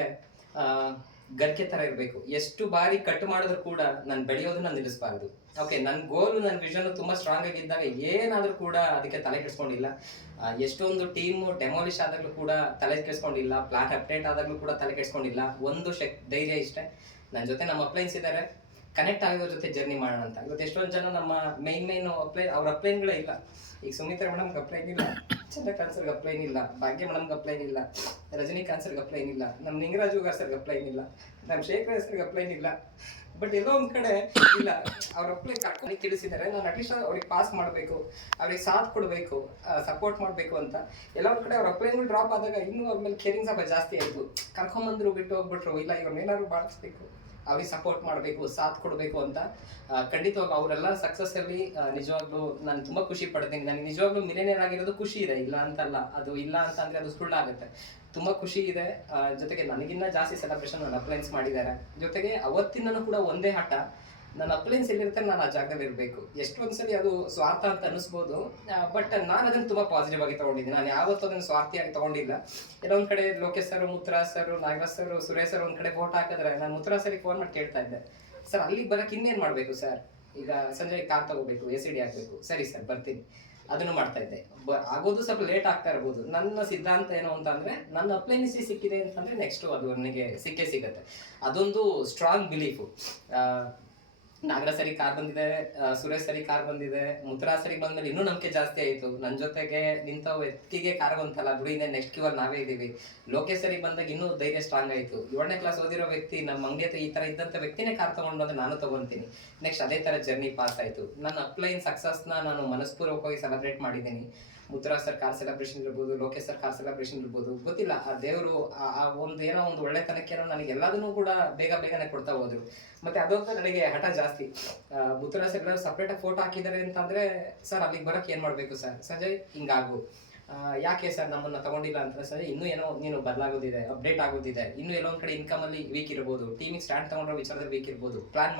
ಗರ್ಕೆ ಥರ ಇರಬೇಕು. ಎಷ್ಟು ಬಾರಿ ಕಟ್ ಮಾಡಿದ್ರು ಕೂಡ ನಾನು ಬೆಳೆಯೋದನ್ನ ನಿಲ್ಲಿಸಬಾರ್ದು. ಓಕೆ, ನನ್ನ ಗೋಲು, ನನ್ನ ವಿಷನ್ ತುಂಬ ಸ್ಟ್ರಾಂಗ್ ಆಗಿದ್ದಾಗ ಏನಾದರೂ ಕೂಡ ಅದಕ್ಕೆ ತಲೆ ಕೆಡಿಸ್ಕೊಂಡಿಲ್ಲ. ಎಷ್ಟೊಂದು ಟೀಮು ಡೆಮಾಲಿಷ್ ಆದಾಗಲೂ ಕೂಡ ತಲೆ ಕೆಡಿಸ್ಕೊಂಡಿಲ್ಲ, ಪ್ಲಾನ್ ಅಪ್ಡೇಟ್ ಆದಾಗಲೂ ಕೂಡ ತಲೆ ಕೆಡಿಸ್ಕೊಂಡಿಲ್ಲ. ಒಂದು ಧೈರ್ಯ ಇಷ್ಟೇ, ನನ್ನ ಜೊತೆ ನಮ್ಮ ಅಪ್ಲೈನ್ಸ್ ಇದ್ದಾರೆ, ಕನೆಕ್ಟ್ ಆಗೋದ್ರ ಜೊತೆ ಜರ್ನಿ ಮಾಡೋಣ ಅಂತ. ಇವತ್ತು ಎಷ್ಟೊಂದು ಜನ ನಮ್ಮ ಮೇನ್ ಅವ್ರ ಅಪ್ಲೈನ್ಗಳೇ ಇಲ್ಲ. ಈಗ ಸುಮಿತ್ರಾ ಮೇಡಮ್ಗೆ ಅಪ್ಲೈನ್ ಇಲ್ಲ, ಚಂದ್ರಕಾಂತ್ ಸರ್ಗೆ ಅಪ್ಲೈನ್ ಇಲ್ಲ, ಭಾಗ್ಯ ಮೇಡಮ್ಗೆ ಅಪ್ಲೈನ್ ಇಲ್ಲ, ರಜನಿಕಾಂತ್ ಸರ್ಗೆ ಅಪ್ಲೈನ್ ಇಲ್ಲ, ನಮ್ಮ ನಿಂಗರಾಜು ಸರ್ಗೆ ಅಪ್ಲೈನ್ ಇಲ್ಲ, ನಮ್ಮ ಶೇಖರ್ ಸರ್ಗೆ ಅಪ್ಲೈನ್ ಇಲ್ಲ. ಬಟ್ ಎಲ್ಲೋ ಒಂದ್ ಕಡೆ ಇಲ್ಲ, ಅವ್ರ ಅಪ್ಲೈ ಕರ್ಕೊಂಡು ತಿಳಿಸಿದ್ದಾರೆ. ನಾನು ಅಟ್ಲೀಸ್ಟ್ ಅವ್ರಿಗೆ ಪಾಸ್ ಮಾಡಬೇಕು, ಅವ್ರಿಗೆ ಸಾಥ್ ಕೊಡಬೇಕು, ಸಪೋರ್ಟ್ ಮಾಡಬೇಕು ಅಂತ. ಎಲ್ಲ ಒಂದ್ ಕಡೆ ಅವ್ರ ಅಪ್ಲೈನ್ಗಳು ಡ್ರಾಪ್ ಆದಾಗ ಇನ್ನೂ ಅವ್ರ ಮೇಲೆ ಕೇರಿಂಗ್ ಸ್ವಲ್ಪ ಜಾಸ್ತಿ ಆಯಿತು. ಕರ್ಕೊಂಬಂದ್ರು ಬಿಟ್ಟು ಹೋಗ್ಬಿಟ್ರು, ಇಲ್ಲ ಇವ್ರನ್ನೇನಾದ್ರು ಮಾಡಿಸ್ಬೇಕು, ಅವ್ರಿಗೆ ಸಪೋರ್ಟ್ ಮಾಡಬೇಕು, ಸಾಥ್ ಕೊಡಬೇಕು ಅಂತ. ಖಂಡಿತವಾಗ ಅವರೆಲ್ಲ ಸಕ್ಸಸ್ ಅಲ್ಲಿ ನಿಜವಾಗ್ಲೂ ನಾನು ತುಂಬಾ ಖುಷಿ ಪಡ್ತೀನಿ. ನನಗೆ ನಿಜವಾಗ್ಲೂ ಮಿಲಿಯನೇರ್ ಆಗಿರೋದು ಖುಷಿ ಇದೆ, ಇಲ್ಲ ಅಂತಲ್ಲ. ಅದು ಇಲ್ಲ ಅಂತ ಅಂದ್ರೆ ಅದು ಸುಳ್ಳಾಗುತ್ತೆ. ತುಂಬಾ ಖುಷಿ ಇದೆ. ಜೊತೆಗೆ ನನಗಿನ್ನ ಜಾಸ್ತಿ ಸೆಲೆಬ್ರೇಷನ್ ನನ್ನ ಅಪ್ಲೈನ್ಸ್ ಮಾಡಿದ್ದಾರೆ. ಜೊತೆಗೆ ಅವತ್ತಿನೂ ಕೂಡ ಒಂದೇ ಹಠ, ನನ್ನ ಅಪ್ಲೈನ್ಸ್ ಎಲ್ಲಿರ್ತಾರೆ ನಾನು ಆ ಜಾಗದಲ್ಲಿ ಇರಬೇಕು. ಎಷ್ಟೊಂದ್ಸಲಿ ಅದು ಸ್ವಾರ್ಥ ಅಂತ ಅನಿಸ್ಬೋದು, ಬಟ್ ನಾನು ಅದನ್ನು ತುಂಬಾ ಪಾಸಿಟಿವ್ ಆಗಿ ತಗೊಂಡಿದ್ದೀನಿ. ನಾನು ಯಾವತ್ತೂ ಅದನ್ನು ಸ್ವಾರ್ಥಿಯಾಗಿ ತಗೊಂಡಿಲ್ಲ. ಎಲ್ಲೊಂದ್ ಕಡೆ Lokesh sir, Muthuraj sir, Nagaraj sir, Suresh sir ಒಂದ್ ಕಡೆ ಫೋಟೋ ಹಾಕಿದ್ರೆ ನಾನು ಮುತ್ತುರಾಜ್ ಸರಿಗೆ ಫೋನ್ ಮಾಡಿ ಕೇಳ್ತಾ ಇದ್ದೆ, ಸರ್ ಅಲ್ಲಿಗೆ ಬರಕ್ಕೆ ಇನ್ನೇನ್ ಮಾಡ್ಬೇಕು ಸರ್, ಈಗ ಸಂಜೆ ಕಾರ್ ತಗೋಬೇಕು, ACD ಹಾಕ್ಬೇಕು, ಸರಿ ಸರ್ ಬರ್ತೀನಿ, ಅದನ್ನು ಮಾಡ್ತಾ ಇದ್ದೆ. ಆಗೋದು ಸ್ವಲ್ಪ ಲೇಟ್ ಆಗ್ತಾ ಇರ್ಬೋದು. ನನ್ನ ಸಿದ್ಧಾಂತ ಏನು ಅಂತ ಅಂದ್ರೆ, ನನ್ನ ಅಪ್ಲೈನಿಸಿ ಸಿಕ್ಕಿದೆ ಅಂತಂದ್ರೆ ನೆಕ್ಸ್ಟ್ ಅದು ನನಗೆ ಸಿಕ್ಕೇ ಸಿಗತ್ತೆ. ಅದೊಂದು ಸ್ಟ್ರಾಂಗ್ ಬಿಲೀಫು. ನಾಗರಾಜ್ ಸರಿ ಕಾರ್ ಬಂದಿದೆ, ಸುರೇಶ್ ಸರಿ ಕಾರ್ ಬಂದಿದೆ, ಮುತ್ತುರಾಜ್ ಸರಿ ಬಂದ್ಮೇಲೆ ಇನ್ನೂ ನಂಬಿಕೆ ಜಾಸ್ತಿ ಆಯಿತು. ನನ್ನ ಜೊತೆಗೆ ನಿಂತ ವ್ಯಕ್ತಿಗೆ ಕಾರ್ ಬಂತಲ್ಲ ಬಿಡು, ಇನ್ನೇ ನೆಕ್ಸ್ಟ್ ಕ್ಯೂವಲ್ಲಿ ನಾವೇ ಇದ್ದೀವಿ. ಲೋಕೇಶ್ ಸರಿ ಬಂದಾಗ ಇನ್ನೂ ಧೈರ್ಯ ಸ್ಟ್ರಾಂಗ್ ಆಯಿತು. 7ನೇ ಕ್ಲಾಸ್ ಓದಿರೋ ವ್ಯಕ್ತಿ ನಮ್ಮ ಅಂಗಡಿ ಹತ್ರ ಈ ಥರ ಇದ್ದಂಥ ವ್ಯಕ್ತಿನೇ ಕಾರ್ ತೊಗೊಂಡು ಅಂದ್ರೆ ನಾನು ತೊಗೊತೀನಿ. ನೆಕ್ಸ್ಟ್ ಅದೇ ಥರ ಜರ್ನಿ ಪಾಸ್ ಆಯಿತು. ನನ್ನ ಅಪ್ಲೈನ್ ಸಕ್ಸಸ್ನ ನಾನು ಮನಸ್ಪೂರ್ವಕವಾಗಿ ಸೆಲೆಬ್ರೇಟ್ ಮಾಡಿದ್ದೀನಿ. ಮುತ್ತುರಾಜ್ ಸರ್ ಕಾರ್ ಸೆಲೆಬ್ರೇಷನ್ ಇರ್ಬೋದು, ಲೋಕೇಶ್ ಸರ್ ಕಾರ್ ಸೆಲೆಬ್ರೇಷನ್ ಇರ್ಬೋದು, ಗೊತ್ತಿಲ್ಲ ಆ ದೇವರು ಆ ಒಂದು ಏನೋ ಒಂದು ಒಳ್ಳೆತನಕ್ಕೇನೋ ನನಗೆ ಎಲ್ಲದನ್ನೂ ಕೂಡ ಬೇಗನೆ ಕೊಡ್ತಾ ಹೋದ್ರು. ಮತ್ತೆ ಅದೊಂದು ನನಗೆ ಹಠ ಜಾಸ್ತಿ. ಮುತ್ತುರಾಜ್ ಸರ್ ಎಲ್ಲರೂ ಸಪ್ರೇಟ್ ಆಗಿ ಫೋಟೋ ಹಾಕಿದ್ದಾರೆ ಅಂತಂದ್ರೆ, ಸರ್ ಅಲ್ಲಿಗೆ ಬರಕ್ಕೆ ಏನ್ ಮಾಡ್ಬೇಕು ಸರ್, ಸಂಜಯ್ ಹಿಂಗಾಗು, ಯಾಕೆ ಸರ್ ನಮ್ಮನ್ನ ತಗೊಂಡಿಲ್ಲ ಅಂತ. ಸಂಜಯ್ ಇನ್ನೂ ಏನೋ ನೀನು ಬದಲಾಗೋದಿದೆ, ಅಪ್ಡೇಟ್ ಆಗೋದಿದೆ, ಇನ್ನೂ ಎಲ್ಲೊಂದ್ ಕಡೆ ಇನ್ಕಮ್ ಅಲ್ಲಿ ವೀಕ್ ಇರ್ಬೋದು, ಟೀಮಿಗೆ ಸ್ಟ್ಯಾಂಡ್ ತಗೊಂಡ್ರೋ ವಿಚಾರದಲ್ಲಿ ವೀಕ್ ಇರ್ಬೋದು, ಪ್ಲಾನ್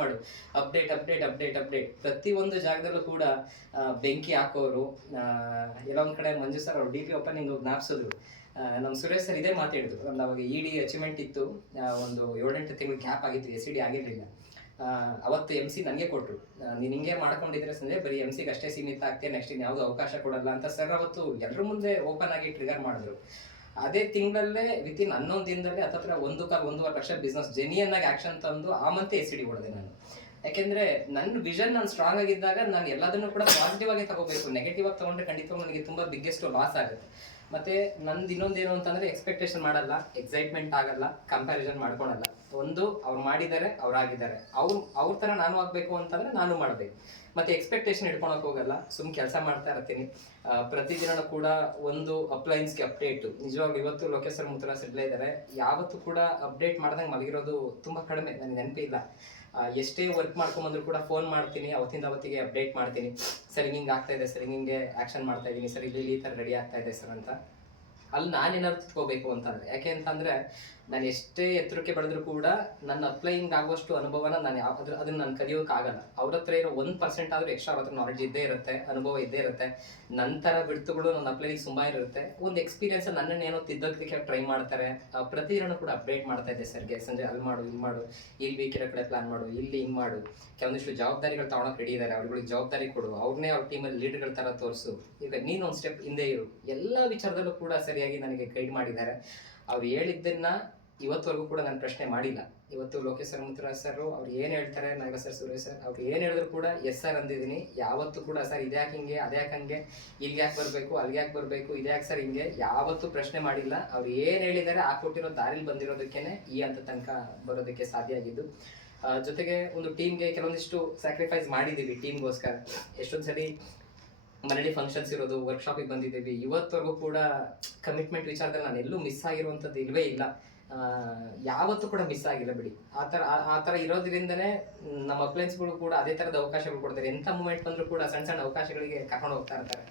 ಮಾಡು, ಅಪ್ಡೇಟ್. ಪ್ರತಿಯೊಂದು ಜಾಗದಲ್ಲೂ ಕೂಡ ಬೆಂಕಿ ಹಾಕೋರು. ಎಲ್ಲೊಂದ್ ಕಡೆ ಮಂಜು ಸರ್ ಅವ್ರು DP ಓಪನಿಂಗ್ ಜ್ಞಾಪಿಸಿದ್ರು. ನಮ್ಮ ಸುರೇಶ್ ಸರ್ ಇದೇ ಮಾತಾಡಿದ್ರು, ನಮ್ದು ಅವಾಗ ED ಅಚೀವ್ಮೆಂಟ್ ಇತ್ತು, ಒಂದು 7-8 ತಿಂಗಳು ಗ್ಯಾಪ್ ಆಗಿತ್ತು, ACD ಆಗಿರಲಿಲ್ಲ. ಅವತ್ತು MC ನನಗೆ ಕೊಟ್ಟರು, ನೀನು ಹಿಂಗೆ ಮಾಡ್ಕೊಂಡಿದ್ರೆ ಸಂಜೆ ಬರೀ MCಗೆ ಅಷ್ಟೇ ಸೀಮಿತ ಆಗ್ತೀಯ, ನೆಕ್ಸ್ಟ್ ಇನ್ನು ಯಾವುದು ಅವಕಾಶ ಕೊಡಲ್ಲ ಅಂತ ಸರ್ ಅವತ್ತು ಎಲ್ಲರ ಮುಂದೆ ಓಪನ್ ಆಗಿ ಟ್ರಿಗರ್ ಮಾಡಿದ್ರು. ಅದೇ ತಿಂಗಳಲ್ಲೇ ವಿತಿನ್ 11 ದಿನದಲ್ಲಿ ಹತ್ತತ್ರ 1.25 ಲಕ್ಷ ಬಿಸ್ನೆಸ್ ಜೆನ್ಯೂನ್ ಆಗಿ ಆಕ್ಷನ್ ತಂದು ಆ ಮತ್ತೆ ACD ಹೊಡೆದೆ ನಾನು. ಯಾಕೆಂದ್ರೆ ನನ್ನ ವಿಷನ್ ನಾನು ಸ್ಟ್ರಾಂಗ್ ಆಗಿದ್ದಾಗ ನಾನು ಎಲ್ಲದನ್ನು ಕೂಡ ಪಾಸಿಟಿವ್ ಆಗಿ ತಗೋಬೇಕು. ನೆಗೆಟಿವ್ ಆಗಿ ತಗೊಂಡ್ರೆ ಖಂಡಿತವಾಗಿ ನನಗೆ ತುಂಬಾ ಬಿಗ್ಗೆಸ್ಟ್ ಲಾಸ್ ಆಗುತ್ತೆ. ಮತ್ತೆ ನಂದು ಇನ್ನೊಂದೇನು ಅಂತಂದ್ರೆ, ಎಕ್ಸ್ಪೆಕ್ಟೇಷನ್ ಮಾಡಲ್ಲ, ಎಕ್ಸೈಟ್ಮೆಂಟ್ ಆಗಲ್ಲ, ಕಂಪ್ಯಾರಿಸನ್ ಮಾಡ್ಕೊಳಲ್ಲ. ಒಂದು ಅವ್ರು ಮಾಡಿದ್ದಾರೆ, ಅವ್ರಾಗಿದ್ದಾರೆ, ಅವ್ರ ತರ ನಾನು ಆಗ್ಬೇಕು ಅಂತಂದ್ರೆ ನಾನು ಮಾಡ್ಬೇಕು. ಮತ್ತೆ ಎಕ್ಸ್ಪೆಕ್ಟೇಷನ್ ಇಟ್ಕೊಳಕ್ ಹೋಗಲ್ಲ, ಕೆಲಸ ಮಾಡ್ತಾ ಇರ್ತೀನಿ. ಪ್ರತಿದಿನ ಕೂಡ ಒಂದು ಅಪ್ಲೈನ್ಸ್ಗೆ ಅಪ್ಡೇಟ್. ನಿಜವಾಗ್ಲೂ ಇವತ್ತು ಲೋಕೇಶ್ ಸರ್, ಮುತ್ತುರಾಜ್ ಸರ್ ಇದ್ದಾರೆ, ಯಾವತ್ತೂ ಕೂಡ ಅಪ್ಡೇಟ್ ಮಾಡ್ದಂಗೆ ಮಲಗಿರೋದು ತುಂಬಾ ಕಡಿಮೆ, ನನಗೆ ನೆನಪಿಲ್ಲ. ಎಷ್ಟೇ ವರ್ಕ್ ಮಾಡ್ಕೊಂಬಂದ್ರು ಕೂಡ ಫೋನ್ ಮಾಡ್ತೀನಿ, ಅವತ್ತಿಗೆ ಅಪ್ಡೇಟ್ ಮಾಡ್ತೀನಿ, ಸರಿ ಹಿಂಗೆ ಆಗ್ತಾ ಇದೆ ಸರ್, ಹಿಂಗೆ ಆಕ್ಷನ್ ಮಾಡ್ತಾ ಇದ್ದೀನಿ ಸರ್, ಇಲ್ಲಿ ಈ ಥರ ರೆಡಿ ಆಗ್ತಾ ಇದೆ ಸರ್ ಅಂತ. ಅಲ್ಲಿ ನಾನೇನಾದ್ರು ತಿಳ್ಕೋಬೇಕು ಅಂತಂದ್ರೆ, ಯಾಕೆ ಅಂತಂದ್ರೆ ನಾನು ಎಷ್ಟೇ ಎತ್ತರಕ್ಕೆ ಬೆಳೆದ್ರು ಕೂಡ ನನ್ನ ಅಪ್ಲೈಯಿಂಗ್ ಆಗುವಷ್ಟು ಅನುಭವನ ನಾನು ಅದನ್ನ ನಾನು ಕಲಿಯೋಕ್ಕಾಗಲ್ಲ. ಅವ್ರ ಹತ್ರ ಇರೋ 1% ಆದ್ರೂ ಎಕ್ಸ್ಟ್ರಾ ಅವ್ರ ಹತ್ರ ನಾಲೆಡ್ಜ್ ಇದ್ದೇ ಇರುತ್ತೆ, ಅನುಭವ ಇದ್ದೇ ಇರುತ್ತೆ. ನಂತರ ಬಿಡ್ತುಗಳು ನನ್ನ ಅಪ್ಲೈನಿಗೆ ತುಂಬಾ ಇರುತ್ತೆ. ಒಂದು ಎಕ್ಸ್ಪೀರಿಯನ್ಸ್ ನನ್ನನ್ನು ಏನೋ ತಿದ್ದೋದಕ್ಕೆ ಟ್ರೈ ಮಾಡ್ತಾರೆ. ಪ್ರತಿದಿನ ಕೂಡ ಅಪ್ಡೇಟ್ ಮಾಡ್ತಾ ಇದ್ದೆ ಸರ್ಗೆ, ಸಂಜೆ ಅಲ್ಲಿ ಮಾಡು, ಇಲ್ಲಿ ಮಾಡು, ಇಲ್ಲಿ ವೀಕಿರೋ ಕಡೆ ಪ್ಲಾನ್ ಮಾಡು, ಇಲ್ಲಿ ಹಿಂಗೆ ಮಾಡು. ಕೆಲವೊಂದಿಷ್ಟು ಜವಾಬ್ದಾರಿಗಳು ತಗೊಳಕ್ ರೆಡಿ ಇದ್ದಾರೆ, ಅವ್ರಿಗೆ ಜವಾಬ್ದಾರಿ ಕೊಡು, ಅವ್ರನ್ನೇ ಅವ್ರ ಟೀಮಲ್ಲಿ ಲೀಡರ್ಗಳ ತರ ತೋರಿಸು, ಈಗ ನೀನು ಒಂದು ಸ್ಟೆಪ್ ಹಿಂದೆ ಇರು. ಎಲ್ಲ ವಿಚಾರದಲ್ಲೂ ಕೂಡ ಸರಿಯಾಗಿ ನನಗೆ ಗೈಡ್ ಮಾಡಿದ್ದಾರೆ. ಅವ್ರು ಹೇಳಿದ್ದನ್ನ ಇವತ್ತವರೆಗೂ ಕೂಡ ನಾನು ಪ್ರಶ್ನೆ ಮಾಡಿಲ್ಲ. ಇವತ್ತು ಲೋಕೇಶ್ ಸರ್, ಮುತ್ತುರಾಜ್ ಸರ್ ಅವ್ರು ಏನು ಹೇಳ್ತಾರೆ, ನಾಗರಾಜ್ ಸರ್, ಸುರೇಶ್ ಸರ್ ಅವ್ರು ಏನು ಹೇಳಿದ್ರು ಕೂಡ ಎಸ್ ಸರ್ ಅಂದಿದ್ದೀನಿ. ಯಾವತ್ತೂ ಕೂಡ ಸರ್ ಇದ್ಯಾಕೆ ಹಿಂಗೆ, ಅದ್ಯಾಕೆ ಹಂಗೆ, ಇಲ್ಲಿಗೆ ಯಾಕೆ ಬರಬೇಕು, ಅಲ್ಲಿಗೆ ಯಾಕೆ ಬರಬೇಕು, ಇದ್ಯಾಕೆ ಸರ್ ಹಿಂಗೆ ಯಾವತ್ತೂ ಪ್ರಶ್ನೆ ಮಾಡಿಲ್ಲ. ಅವ್ರು ಏನು ಹೇಳಿದ್ದಾರೆ ಆ ಕೊಟ್ಟಿರೋ ದಾರಿಲಿ ಬಂದಿರೋದಕ್ಕೇನೆ ಈ ಅಂತ ತನಕ ಬರೋದಕ್ಕೆ ಸಾಧ್ಯ ಆಗಿದ್ದು. ಜೊತೆಗೆ ಒಂದು ಟೀಮ್ಗೆ ಕೆಲವೊಂದಿಷ್ಟು ಸ್ಯಾಕ್ರಿಫೈಸ್ ಮಾಡಿದ್ದೀವಿ ಟೀಮ್ಗೋಸ್ಕರ. ಎಷ್ಟೊಂದು ಸರಿ ಮನೇಲಿ ಫಂಕ್ಷನ್ಸ್ ಇರೋದು, ವರ್ಕ್ಶಾಪಿಗೆ ಬಂದಿದ್ದೀವಿ. ಇವತ್ತವರೆಗೂ ಕೂಡ ಕಮಿಟ್ಮೆಂಟ್ ವಿಚಾರದಲ್ಲಿ ನಾನು ಎಲ್ಲೂ ಮಿಸ್ ಆಗಿರುವಂಥದ್ದು ಇಲ್ವೇ ಇಲ್ಲ, ಯಾವತ್ತೂ ಕೂಡ ಮಿಸ್ ಆಗಿಲ್ಲ ಬಿಡಿ. ಆ ಥರ ಇರೋದ್ರಿಂದನೇ ನಮ್ಮ ಅಪ್ಲೈನ್ಸ್ಗಳು ಕೂಡ ಅದೇ ಥರದ ಅವಕಾಶಗಳು ಕೊಡ್ತಾರೆ. ಎಂಥ ಮೂಮೆಂಟ್ ಬಂದರೂ ಕೂಡ ಸಣ್ಣ ಸಣ್ಣ ಅವಕಾಶಗಳಿಗೆ ಕರ್ಕೊಂಡು ಹೋಗ್ತಾ ಇರ್ತಾರೆ.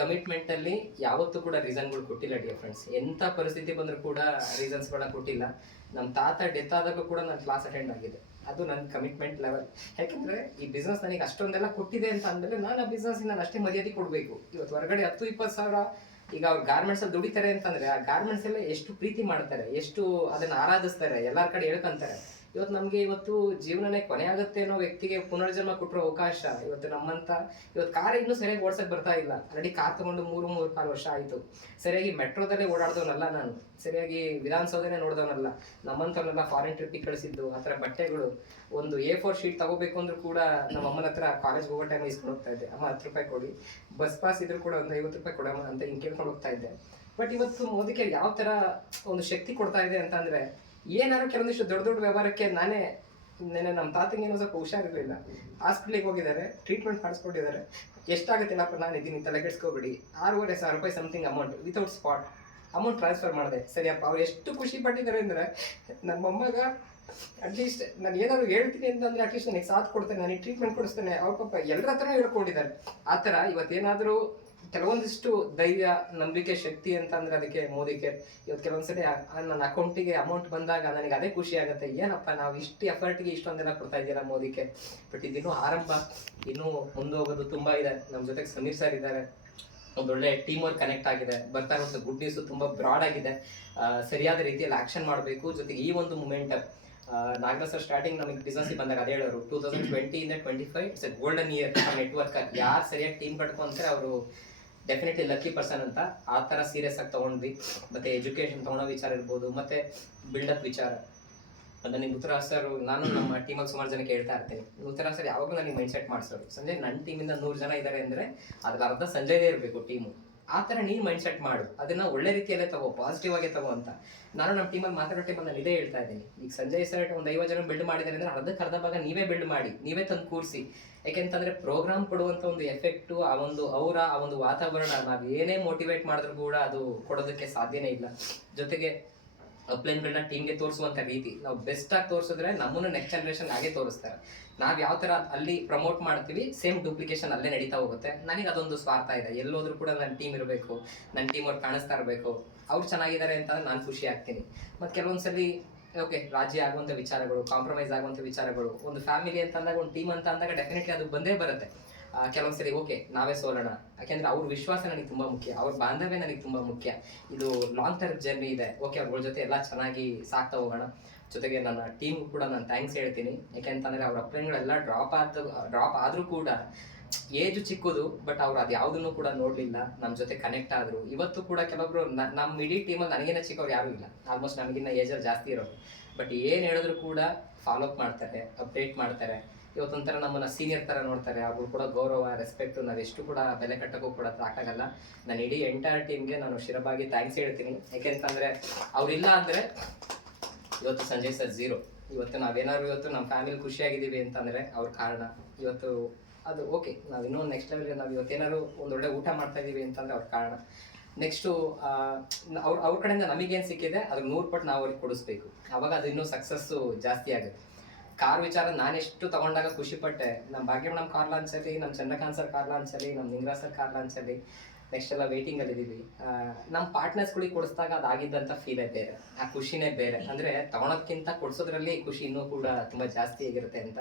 ಕಮಿಟ್ಮೆಂಟಲ್ಲಿ ಯಾವತ್ತೂ ಕೂಡ ರೀಸನ್ಗಳು ಕೊಟ್ಟಿಲ್ಲ ಡಿಯರ್ ಫ್ರೆಂಡ್ಸ್. ಎಂಥ ಪರಿಸ್ಥಿತಿ ಬಂದರೂ ಕೂಡ ರೀಸನ್ಸ್ಗಳನ್ನ ಕೊಟ್ಟಿಲ್ಲ. ನಮ್ಮ ತಾತ ಡೆತ್ ಆದಾಗಲೂ ಕೂಡ ನಾನು ಕ್ಲಾಸ್ ಅಟೆಂಡ್ ಆಗಿದೆ. ಅದು ನನ್ನ ಕಮಿಟ್ಮೆಂಟ್ ಲೆವೆಲ್. ಯಾಕೆಂದರೆ ಈ ಬಿಸ್ನೆಸ್ ನನಗೆ ಅಷ್ಟೊಂದೆಲ್ಲ ಕೊಟ್ಟಿದೆ ಅಂತ ಅಂದಮೇಲೆ ನಾನು ಆ ಬಿಸ್ನೆಸ್ಗೆ ನಾನು ಅಷ್ಟೇ ಮರ್ಯಾದೆ ಕೊಡಬೇಕು. ಇವತ್ತು ಹೊರಗಡೆ 10-20 ಸಾವಿರ ಈಗ ಅವ್ರು ಗಾರ್ಮೆಂಟ್ಸ್ ಅಲ್ಲಿ ದುಡಿತಾರೆ ಅಂತಂದ್ರೆ, ಆ ಗಾರ್ಮೆಂಟ್ಸ್ ಎಲ್ಲ ಎಷ್ಟು ಪ್ರೀತಿ ಮಾಡ್ತಾರೆ, ಎಷ್ಟು ಅದನ್ನ ಆರಾಧಿಸ್ತಾರೆ, ಎಲ್ಲಾರ ಕಡೆ ಹೇಳ್ಕೊಂತಾರೆ. ಇವತ್ತು ನಮಗೆ ಇವತ್ತು ಜೀವನನೇ ಕೊನೆ ಆಗುತ್ತೆ ಅನ್ನೋ ವ್ಯಕ್ತಿಗೆ ಪುನರ್ಜನ್ಮ ಕೊಟ್ಟರೋ ಅವಕಾಶ ಇವತ್ತು ನಮ್ಮಂತ ಇವತ್ತು ಕಾರ್ ಇನ್ನೂ ಸರಿಯಾಗಿ ಓಡ್ಸಕ್ ಬರ್ತಾ ಇಲ್ಲ. ಆಲ್ರೆಡಿ ಕಾರ್ ತಗೊಂಡು 3-3.5 ವರ್ಷ ಆಯ್ತು. ಸರಿಯಾಗಿ ಮೆಟ್ರೋದಲ್ಲೇ ಓಡಾಡ್ದವನಲ್ಲ ನಾನು, ಸರಿಯಾಗಿ ವಿಧಾನಸೌಧನೇ ನೋಡ್ದವನಲ್ಲ. ನಮ್ಮಂತವ್ರನ್ನೆಲ್ಲ ಫಾರಿನ್ ಟ್ರಿಪ್ಪಿಗೆ ಕಳಿಸಿದ್ದು. ಆ ಥರ ಬಟ್ಟೆಗಳು, ಒಂದು A4 ಶೀಟ್ ತಗೋಬೇಕು ಅಂದ್ರೂ ಕೂಡ ನಮ್ಮ ಅಮ್ಮನ ಹತ್ರ ಕಾಲೇಜ್ ಹೋಗೋ ಟೈಮ್ ಇಸ್ಕೊಂಡು ಹೋಗ್ತಾ ಇದ್ದೆ. ಅಮ್ಮ 10 ರೂಪಾಯಿ ಕೊಡಿ, ಬಸ್ ಪಾಸ್ ಇದ್ರು ಕೂಡ ಒಂದು 50 ರೂಪಾಯಿ ಕೊಡಮ್ಮ ಅಂತ ಹಿಂಗೆ ಕೇಳ್ಕೊಂಡು ಹೋಗ್ತಾ ಇದ್ದೆ. ಬಟ್ ಇವತ್ತು ಮೋದಿಗೆ ಯಾವ ತರ ಒಂದು ಶಕ್ತಿ ಕೊಡ್ತಾ ಇದೆ ಅಂತಂದ್ರೆ, ಏನಾದ್ರು ಕೆಲವೊಂದಿಷ್ಟು ದೊಡ್ಡ ದೊಡ್ಡ ವ್ಯವಹಾರಕ್ಕೆ ನೆನೆ ನಮ್ಮ ತಾತಂಗೆ ಏನೋ ಸ್ವಲ್ಪ ಹುಷಾರಿರ್ಲಿಲ್ಲ, ಹಾಸ್ಪಿಟ್ಲಿಗೆ ಹೋಗಿದ್ದಾರೆ, ಟ್ರೀಟ್ಮೆಂಟ್ ಮಾಡಿಸ್ಕೊಂಡಿದ್ದಾರೆ. ಎಷ್ಟಾಗುತ್ತಿಲ್ಲಪ್ಪ, ನಾನು ಇದೀನಿ, ತಲೆ ಕೆಡ್ಸ್ಕೊಬೇಡಿ, 6,500 ರೂಪಾಯಿ something amount without spot amount transfer ಮಾಡಿದೆ. ಸರಿಯಪ್ಪ, ಅವ್ರು ಎಷ್ಟು ಖುಷಿ ಪಟ್ಟಿದ್ದಾರೆ ಅಂದ್ರೆ, ನಮ್ಮಮ್ಮಗ ಅಟ್ಲೀಸ್ಟ್ ನಾನು ಏನಾದ್ರು ಹೇಳ್ತೀನಿ ಅಂತಂದ್ರೆ ಅಟ್ಲೀಸ್ಟ್ ನನಗೆ ಸಾಥ್ ಕೊಡ್ತೇನೆ, ನನಗೆ ಟ್ರೀಟ್ಮೆಂಟ್ ಕೊಡಿಸ್ತೇನೆ. ಅವ್ರ ಪಾಪ ಎಲ್ಲರ ಹತ್ರನೂ ಹೇಳ್ಕೊಂಡಿದ್ದಾರೆ. ಆ ಥರ ಇವತ್ತೇನಾದರೂ ಕೆಲವೊಂದಿಷ್ಟು ಧೈರ್ಯ, ನಂಬಿಕೆ, ಶಕ್ತಿ ಅಂತ ಅಂದ್ರೆ ಅದಕ್ಕೆ ಮೋದಿ ಕೇರ್. ಇವತ್ತು ಕೆಲವೊಂದ್ಸರಿ ನನ್ನ ಅಕೌಂಟಿಗೆ ಅಮೌಂಟ್ ಬಂದಾಗ ನನಗೆ ಅದೇ ಖುಷಿ ಆಗುತ್ತೆ. ಏನಪ್ಪ, ನಾವು ಇಷ್ಟು ಎಫರ್ಟ್ಗೆ ಇಷ್ಟೊಂದೆಲ್ಲ ಕೊಡ್ತಾ ಇದ್ದೀರಾ ಮೋದಿ ಕೇರ್. ಬಟ್ ಇದಿನ್ನೂ ಆರಂಭ, ಇನ್ನೂ ಮುಂದೋಗೋದು ತುಂಬಾ ಇದೆ. ನಮ್ಮ ಜೊತೆಗೆ ಸಮೀರ್ ಸರ್ ಇದ್ದಾರೆ, ಒಂದೊಳ್ಳೆ ಟೀಮ್ ವರ್ಕ್ ಕನೆಕ್ಟ್ ಆಗಿದೆ. ಬರ್ತಾ ಇರುವಂಥ ಗುಡ್ ನ್ಯೂಸ್ ತುಂಬಾ ಬ್ರಾಡ್ ಆಗಿದೆ. ಸರಿಯಾದ ರೀತಿಯಲ್ಲಿ ಆಕ್ಷನ್ ಮಾಡಬೇಕು. ಜೊತೆಗೆ ಈ ಒಂದು ಮೂಮೆಂಟ್, ನಾಗರಾಜ್ ಸರ್ ಸ್ಟಾರ್ಟಿಂಗ್ ನಮಗೆ ಬಿಸ್ನೆಸ್ ಬಂದಾಗ ಅದೇ ಹೇಳೋರು, 2020 ಇಂದ 25 it's A golden year network. ಯಾರು ಸರಿಯಾಗಿ ಟೀಮ್ ಕಟ್ಕೊಂತಾರೆ ಅವರು ಡೆಫಿನೆಟ್ಲಿ ಲಕ್ಕಿ ಪರ್ಸನ್ ಅಂತ. ಆ ಥರ ಸೀರಿಯಸ್ ಆಗಿ ತೊಗೊಂಡ್ವಿ. ಮತ್ತೆ ಎಜುಕೇಶನ್ ತೊಗೊಳೋ ವಿಚಾರ ಇರ್ಬೋದು, ಮತ್ತೆ ಬಿಲ್ಡಪ್ ವಿಚಾರ. ನನಗೆ ನೂತರಾಜ್ ಸರ್, ನಾನು ನಮ್ಮ ಟೀಮಾಗಿ ಸುಮಾರು ಜನಕ್ಕೆ ಹೇಳ್ತಾ ಇರ್ತೀನಿ, ನೂತರಾಜ್ ಸರ್ ಯಾವಾಗಲೂ ನನಗೆ ಮೈಂಡ್ ಸೆಟ್ ಮಾಡಿಸೋರು. ಸಂಜಯ್, ನನ್ನ ಟೀಮಿಂದ 100 ಜನ ಇದ್ದಾರೆ ಅಂದರೆ ಅದ್ರ ಅರ್ಧ ಸಂಜಯ್ದೇ ಇರಬೇಕು ಟೀಮು. ಆ ಥರ ನೀನು ಮೈಂಡ್ ಸೆಟ್ ಮಾಡು, ಅದನ್ನ ಒಳ್ಳೆ ರೀತಿಯಲ್ಲೇ ತಗೋ, ಪಾಸಿಟಿವ್ ಆಗೇ ತಗೋ ಅಂತ. ನಾನು ನಮ್ಮ ಟೀಮಲ್ಲಿ ಮಾತಾಡೋ ಟೈಮಲ್ಲಿ ನಾನು ಇದೇ ಹೇಳ್ತಾ ಇದ್ದೀನಿ. ಈಗ ಸಂಜಯ್ ಸರ್ ಒಂದು 50 ಜನ ಬಿಲ್ಡ್ ಮಾಡಿದ್ದಾರೆ ಅಂದರೆ ಅರ್ಧಕ್ಕೆ ಅರ್ಧ ಭಾಗ ನೀವೇ ಬಿಲ್ಡ್ ಮಾಡಿ, ನೀವೇ ತಂದು ಕೂರಿಸಿ. ಯಾಕೆಂತಂದ್ರೆ ಪ್ರೋಗ್ರಾಮ್ ಕೊಡುವಂಥ ಒಂದು ಎಫೆಕ್ಟು, ಆ ಒಂದು ವಾತಾವರಣ ನಾವು ಏನೇ ಮೋಟಿವೇಟ್ ಮಾಡಿದ್ರು ಕೂಡ ಅದು ಕೊಡೋದಕ್ಕೆ ಸಾಧ್ಯನೇ ಇಲ್ಲ. ಜೊತೆಗೆ ಅಪ್ಲೈನ್ಗಳನ್ನ ಟೀಮ್ಗೆ ತೋರಿಸುವಂಥ ರೀತಿ, ನಾವು ಬೆಸ್ಟ್ ಆಗಿ ತೋರಿಸಿದ್ರೆ ನಮ್ಮನ್ನು ನೆಕ್ಸ್ಟ್ ಜನರೇಷನ್ ಹಾಗೆ ತೋರಿಸ್ತಾರೆ. ನಾವು ಯಾವ ಥರ ಅಲ್ಲಿ ಪ್ರಮೋಟ್ ಮಾಡ್ತೀವಿ, ಸೇಮ್ ಡೂಪ್ಲಿಕೇಶನ್ ಅಲ್ಲೇ ನಡೀತಾ ಹೋಗುತ್ತೆ. ನನಗೆ ಅದೊಂದು ಸ್ವಾರ್ಥ ಇದೆ, ಎಲ್ಲೋದ್ರೂ ಕೂಡ ನನ್ನ ಟೀಮ್ ಇರಬೇಕು, ನನ್ನ ಟೀಮ್ ಅವ್ರು ಕಾಣಿಸ್ತಾ ಇರಬೇಕು, ಅವ್ರು ಚೆನ್ನಾಗಿದ್ದಾರೆ ಅಂತಂದ್ರೆ ನಾನು ಖುಷಿ ಆಗ್ತೀನಿ. ಮತ್ತು ಕೆಲವೊಂದ್ಸಲಿ ಓಕೆ, ರಾಜ್ಯ ಆಗುವಂಥ ವಿಚಾರಗಳು, ಕಾಂಪ್ರಮೈಸ್ ಆಗುವಂಥ ವಿಚಾರಗಳು, ಒಂದು ಫ್ಯಾಮಿಲಿ ಅಂತ ಅಂದಾಗ, ಒಂದು ಟೀಮ್ ಅಂತ ಅಂದಾಗ ಡೆಫಿನೆಟ್ಲಿ ಅದು ಬಂದೇ ಬರುತ್ತೆ. ಕೆಲವೊಂದ್ಸರಿ ಓಕೆ ನಾವೇ ಸೋಲೋಣ, ಯಾಕೆಂದ್ರೆ ಅವ್ರ ವಿಶ್ವಾಸ ನನಗೆ ತುಂಬಾ ಮುಖ್ಯ, ಅವ್ರ ಬಾಂಧವ್ಯ ನನಗೆ ತುಂಬಾ ಮುಖ್ಯ. ಇದು ಲಾಂಗ್ ಟರ್ಮ್ ಜರ್ನಿ ಇದೆ. ಓಕೆ, ಅವ್ರ ಜೊತೆ ಎಲ್ಲ ಚೆನ್ನಾಗಿ ಸಾಕ್ತಾ ಹೋಗೋಣ. ಜೊತೆಗೆ ನನ್ನ ಟೀಮ್ ಕೂಡ ನಾನು ಥ್ಯಾಂಕ್ಸ್ ಹೇಳ್ತೀನಿ. ಯಾಕೆಂತಂದ್ರೆ ಅವ್ರ ಅಪ್ಲೈನ್ಗಳೆಲ್ಲ ಡ್ರಾಪ್ ಆದ್ರೂ ಕೂಡ ಏಜ್ ಚಿಕ್ಕದು, ಬಟ್ ಅವ್ರು ಅದು ಯಾವುದನ್ನು ಕೂಡ ನೋಡ್ಲಿಲ್ಲ, ನಮ್ಮ ಜೊತೆ ಕನೆಕ್ಟ್ ಆದ್ರು. ಇವತ್ತು ಕೂಡ ಕೆಲವೊಬ್ರು ನಮ್ಮ ಇಡೀ ಟೀಮಲ್ಲಿ ನನಗೇನ ಚಿಕ್ಕವ್ರು ಯಾರು ಇಲ್ಲ, ಆಲ್ಮೋಸ್ಟ್ ನಮಗಿನ್ನ ಏಜಲ್ಲಿ ಜಾಸ್ತಿ ಇರೋರು. ಬಟ್ ಏನು ಹೇಳಿದ್ರು ಕೂಡ ಫಾಲೋ ಅಪ್ ಮಾಡ್ತಾರೆ, ಅಪ್ಡೇಟ್ ಮಾಡ್ತಾರೆ. ಇವತ್ತೊಂಥರ ನಮ್ಮನ್ನ ಸೀನಿಯರ್ ತರ ನೋಡ್ತಾರೆ. ಅವ್ರು ಕೂಡ ಗೌರವ, ರೆಸ್ಪೆಕ್ಟ್, ನಾವೆಷ್ಟು ಕೂಡ ಬೆಲೆ ಕಟ್ಟಕ್ಕೂ ಕೂಡ ಸಾಕಾಗಲ್ಲ. ನಾನು ಇಡೀ ಎಂಟೈರ್ ಟೀಮ್ಗೆ ನಾನು ಶಿರಬಾಗಿ ಥ್ಯಾಂಕ್ಸ್ ಹೇಳ್ತೀನಿ. ಯಾಕೆಂತಂದ್ರೆ ಅವ್ರಿಲ್ಲ ಅಂದ್ರೆ ಇವತ್ತು ಸಂಜಯ್ ಸರ್ ಝೀರೋ. ಇವತ್ತು ನಾವೇನಾದ್ರು ಇವತ್ತು ನಮ್ಮ ಫ್ಯಾಮಿಲಿ ಖುಷಿಯಾಗಿದ್ದೀವಿ ಅಂತಂದ್ರೆ ಅವ್ರ ಕಾರಣ. ಇವತ್ತು ಅದು ಓಕೆ, ನಾವು ಇನ್ನೊಂದು ನೆಕ್ಸ್ಟ್ ಲೆವೆಲ್ಗೆ ನಾವು ಇವತ್ತೇನಾದ್ರು ಒಂದೊಳ್ಳೆ ಊಟ ಮಾಡ್ತಾ ಇದೀವಿ ಅಂತಂದ್ರೆ ಅವ್ರ ಕಾರಣ. ನೆಕ್ಸ್ಟು ಅವ್ರ ಕಡೆಯಿಂದ ನಮಗೇನು ಸಿಕ್ಕಿದೆ ಅದ್ರ 100 ಪಟ್ಟು ನಾವು ಅವ್ರಿಗೆ ಕೊಡಿಸ್ಬೇಕು. ಅವಾಗ ಅದು ಇನ್ನೂ ಸಕ್ಸಸ್ಸು ಜಾಸ್ತಿ ಆಗುತ್ತೆ. ಕಾರ್ ವಿಚಾರ ನಾನೆಷ್ಟು ತಗೊಂಡಾಗ ಖುಷಿ ಪಟ್ಟೆ. ನಮ್ಮ ಭಾಗ್ಯ ಮೇಡಮ್ ಕಾರ್ ಲಾಂಚಲ್ಲಿ, ನಮ್ಮ ಚಂದ್ರಕಾಂತ್ ಸರ್ ಕಾರ್ ಲಾಂಚಲ್ಲಿ, ನಮ್ಮ ನಿಂಗರಾಜ್ ಸರ್ ಕಾರ್ ಲಾಂಚಲ್ಲಿ, ನೆಕ್ಸ್ಟ್ ಎಲ್ಲ ವೇಟಿಂಗಲ್ಲಿ ಇದ್ದೀವಿ. ನಮ್ಮ ಪಾರ್ಟ್ನರ್ಸ್ಗಳಿಗೆ ಕೊಡಿಸಿದಾಗ ಅದಾಗಿದ್ದಂಥ ಫೀಲೇ ಬೇರೆ, ಆ ಖುಷಿನೇ ಬೇರೆ. ಅಂದರೆ ತಗೊಳೋದಕ್ಕಿಂತ ಕೊಡಿಸೋದ್ರಲ್ಲಿ ಖುಷಿ ಇನ್ನೂ ಕೂಡ ತುಂಬ ಜಾಸ್ತಿ ಆಗಿರುತ್ತೆ ಅಂತ.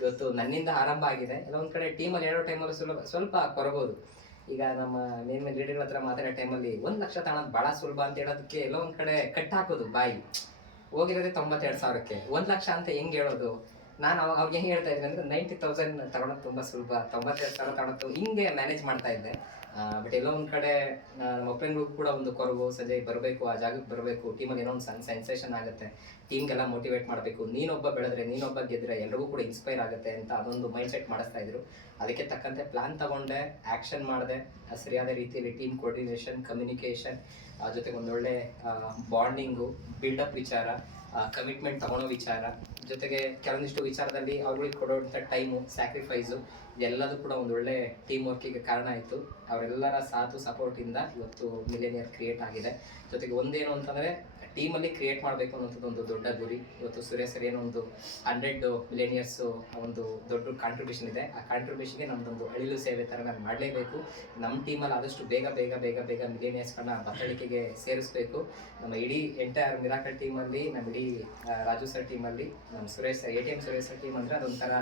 ಇವತ್ತು ನನ್ನಿಂದ ಆರಂಭ ಆಗಿದೆ. ಎಲ್ಲ ಒಂದು ಕಡೆ ಟೀಮಲ್ಲಿ ಹೇಳೋ ಟೈಮಲ್ಲಿ ಸ್ವಲ್ಪ ಕೊರಬೋದು. ಈಗ ನಮ್ಮ ಮೇನ್ ಲೀಡರ್ಗಳ ಹತ್ರ ಮಾತಾಡೋ ಟೈಮಲ್ಲಿ 1 ಲಕ್ಷ ತಗೊಳೋದು ಭಾಳ ಸುಲಭ ಅಂತ ಹೇಳೋದಕ್ಕೆ ಎಲ್ಲೋ ಒಂದು ಕಡೆ ಕಟ್ ಹಾಕೋದು ಬಾಯಿ. ಹೋಗಿರೋದೇ 92,000ಕ್ಕೆ 1 ಲಕ್ಷ ಅಂತ ಹೆಂಗೆ ಹೇಳೋದು? ನಾನು ಅವ್ರಿಗೆ ಹೆಂಗೆ ಹೇಳ್ತಾ ಇದ್ದೀನಿ ಅಂದರೆ 90,000 ತಗೊಳೋದು ತುಂಬ ಸುಲಭ, 92,000 ತಗೊಳೋದು ಹಿಂಗೆ ಮ್ಯಾನೇಜ್ ಮಾಡ್ತಾ ಇದ್ದೆ. ಬಟ್ ಎಲ್ಲೋ ಒಂದು ಕಡೆ ನಮ್ಮ ಒಪ್ಪಂಗಳಿಗೂ ಕೂಡ ಒಂದು ಕೊರಗು, ಸಂಜಯ್ ಬರಬೇಕು, ಆ ಜಾಗಕ್ಕೆ ಬರಬೇಕು, ಟೀಮಲ್ಲಿ ಏನೋ ಒಂದು ಸೆನ್ಸೇಷನ್ ಆಗುತ್ತೆ, ಟೀಮ್ಗೆಲ್ಲ ಮೋಟಿವೇಟ್ ಮಾಡಬೇಕು, ನೀನೊಬ್ಬ ಬೆಳೆದ್ರೆ, ನೀನೊಬ್ಬ ಗೆದ್ರೆ ಎಲ್ರಿಗೂ ಕೂಡ ಇನ್ಸ್ಪೈರ್ ಆಗುತ್ತೆ ಅಂತ ಅದೊಂದು ಮೈಂಡ್ ಸೆಟ್ ಮಾಡಿಸ್ತಾ ಇದ್ರು. ಅದಕ್ಕೆ ತಕ್ಕಂತೆ ಪ್ಲಾನ್ ತಗೊಂಡೆ, ಆ್ಯಕ್ಷನ್ ಮಾಡಿದೆ. ಸರಿಯಾದ ರೀತಿಯಲ್ಲಿ ಟೀಮ್ ಕೋರ್ಡಿನೇಷನ್, ಕಮ್ಯುನಿಕೇಷನ್, ಜೊತೆಗೆ ಒಂದೊಳ್ಳೆ ಬಾಂಡಿಂಗು, ಬಿಲ್ಡಪ್ ವಿಚಾರ, ಕಮಿಟ್ಮೆಂಟ್ ತಗೊಳ್ಳೋ ವಿಚಾರ, ಜೊತೆಗೆ ಕೆಲವೊಂದಿಷ್ಟು ವಿಚಾರದಲ್ಲಿ ಅವ್ರಿಗೆ ಕೊಡೋಂಥ ಟೈಮು, ಸ್ಯಾಕ್ರಿಫೈಸು, ಎಲ್ಲದೂ ಕೂಡ ಒಂದೊಳ್ಳೆ ಟೀಮ್ ವರ್ಕಿಗೆ ಕಾರಣ ಆಯಿತು. ಅವರೆಲ್ಲರ ಸಾಥು ಸಪೋರ್ಟಿಂದ ಇವತ್ತು ಮಿಲೇನಿಯರ್ ಕ್ರಿಯೇಟ್ ಆಗಿದೆ. ಜೊತೆಗೆ ಒಂದೇನು ಅಂತಂದರೆ ಟೀಮಲ್ಲಿ ಕ್ರಿಯೇಟ್ ಮಾಡಬೇಕು ಅನ್ನೋಂಥದ್ದು ಒಂದು ದೊಡ್ಡ ಗುರಿ. ಇವತ್ತು ಸುರೇಶ್ ಸರ್ ಏನೋ ಒಂದು 100 ಮಿಲೇನಿಯರ್ಸು ಒಂದು ದೊಡ್ಡ ಕಾಂಟ್ರಿಬ್ಯೂಷನ್ ಇದೆ. ಆ ಕಾಂಟ್ರಿಬ್ಯೂಷನ್ಗೆ ನಮ್ಮದೊಂದು ಅಳಿಲು ಸೇವೆ ಥರ ನಾನು ಮಾಡಲೇಬೇಕು. ನಮ್ಮ ಟೀಮಲ್ಲಿ ಆದಷ್ಟು ಬೇಗ ಮಿಲೇನಿಯರ್ಸ್ಗಳನ್ನ ಬತ್ತಳಿಕೆಗೆ ಸೇರಿಸಬೇಕು. ನಮ್ಮ ಇಡೀ ಎಂಟೈರ್ ಮಿರಾಕಲ್ ಟೀಮಲ್ಲಿ, ನಮ್ಮ ಇಡೀ ರಾಜು ಸರ್ ಟೀಮಲ್ಲಿ, ನಮ್ಮ Suresh sir, ATM Suresh sir team ಅಂದರೆ ಅದೊಂಥರ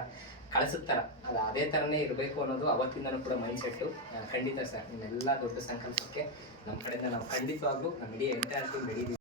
ಕಳಿಸಿದ ಥರ, ಅದು ಅದೇ ಥರನೇ ಇರಬೇಕು ಅನ್ನೋದು ಅವತ್ತಿಂದನೂ ಕೂಡ ಮೈಂಡ್ ಸೆಟ್ಟು. ಖಂಡಿತ ಸರ್, ನಿಮ್ಮೆಲ್ಲ ದೊಡ್ಡ ಸಂಕಲ್ಪಕ್ಕೆ ನಮ್ಮ ಕಡೆಯಿಂದ ನಾವು ಖಂಡಿತವಾಗ್ಲೂ ನಮ್ಮ ಇಡೀ ಎಂಟೈರ್ ಟೀಮ್ ರೆಡಿ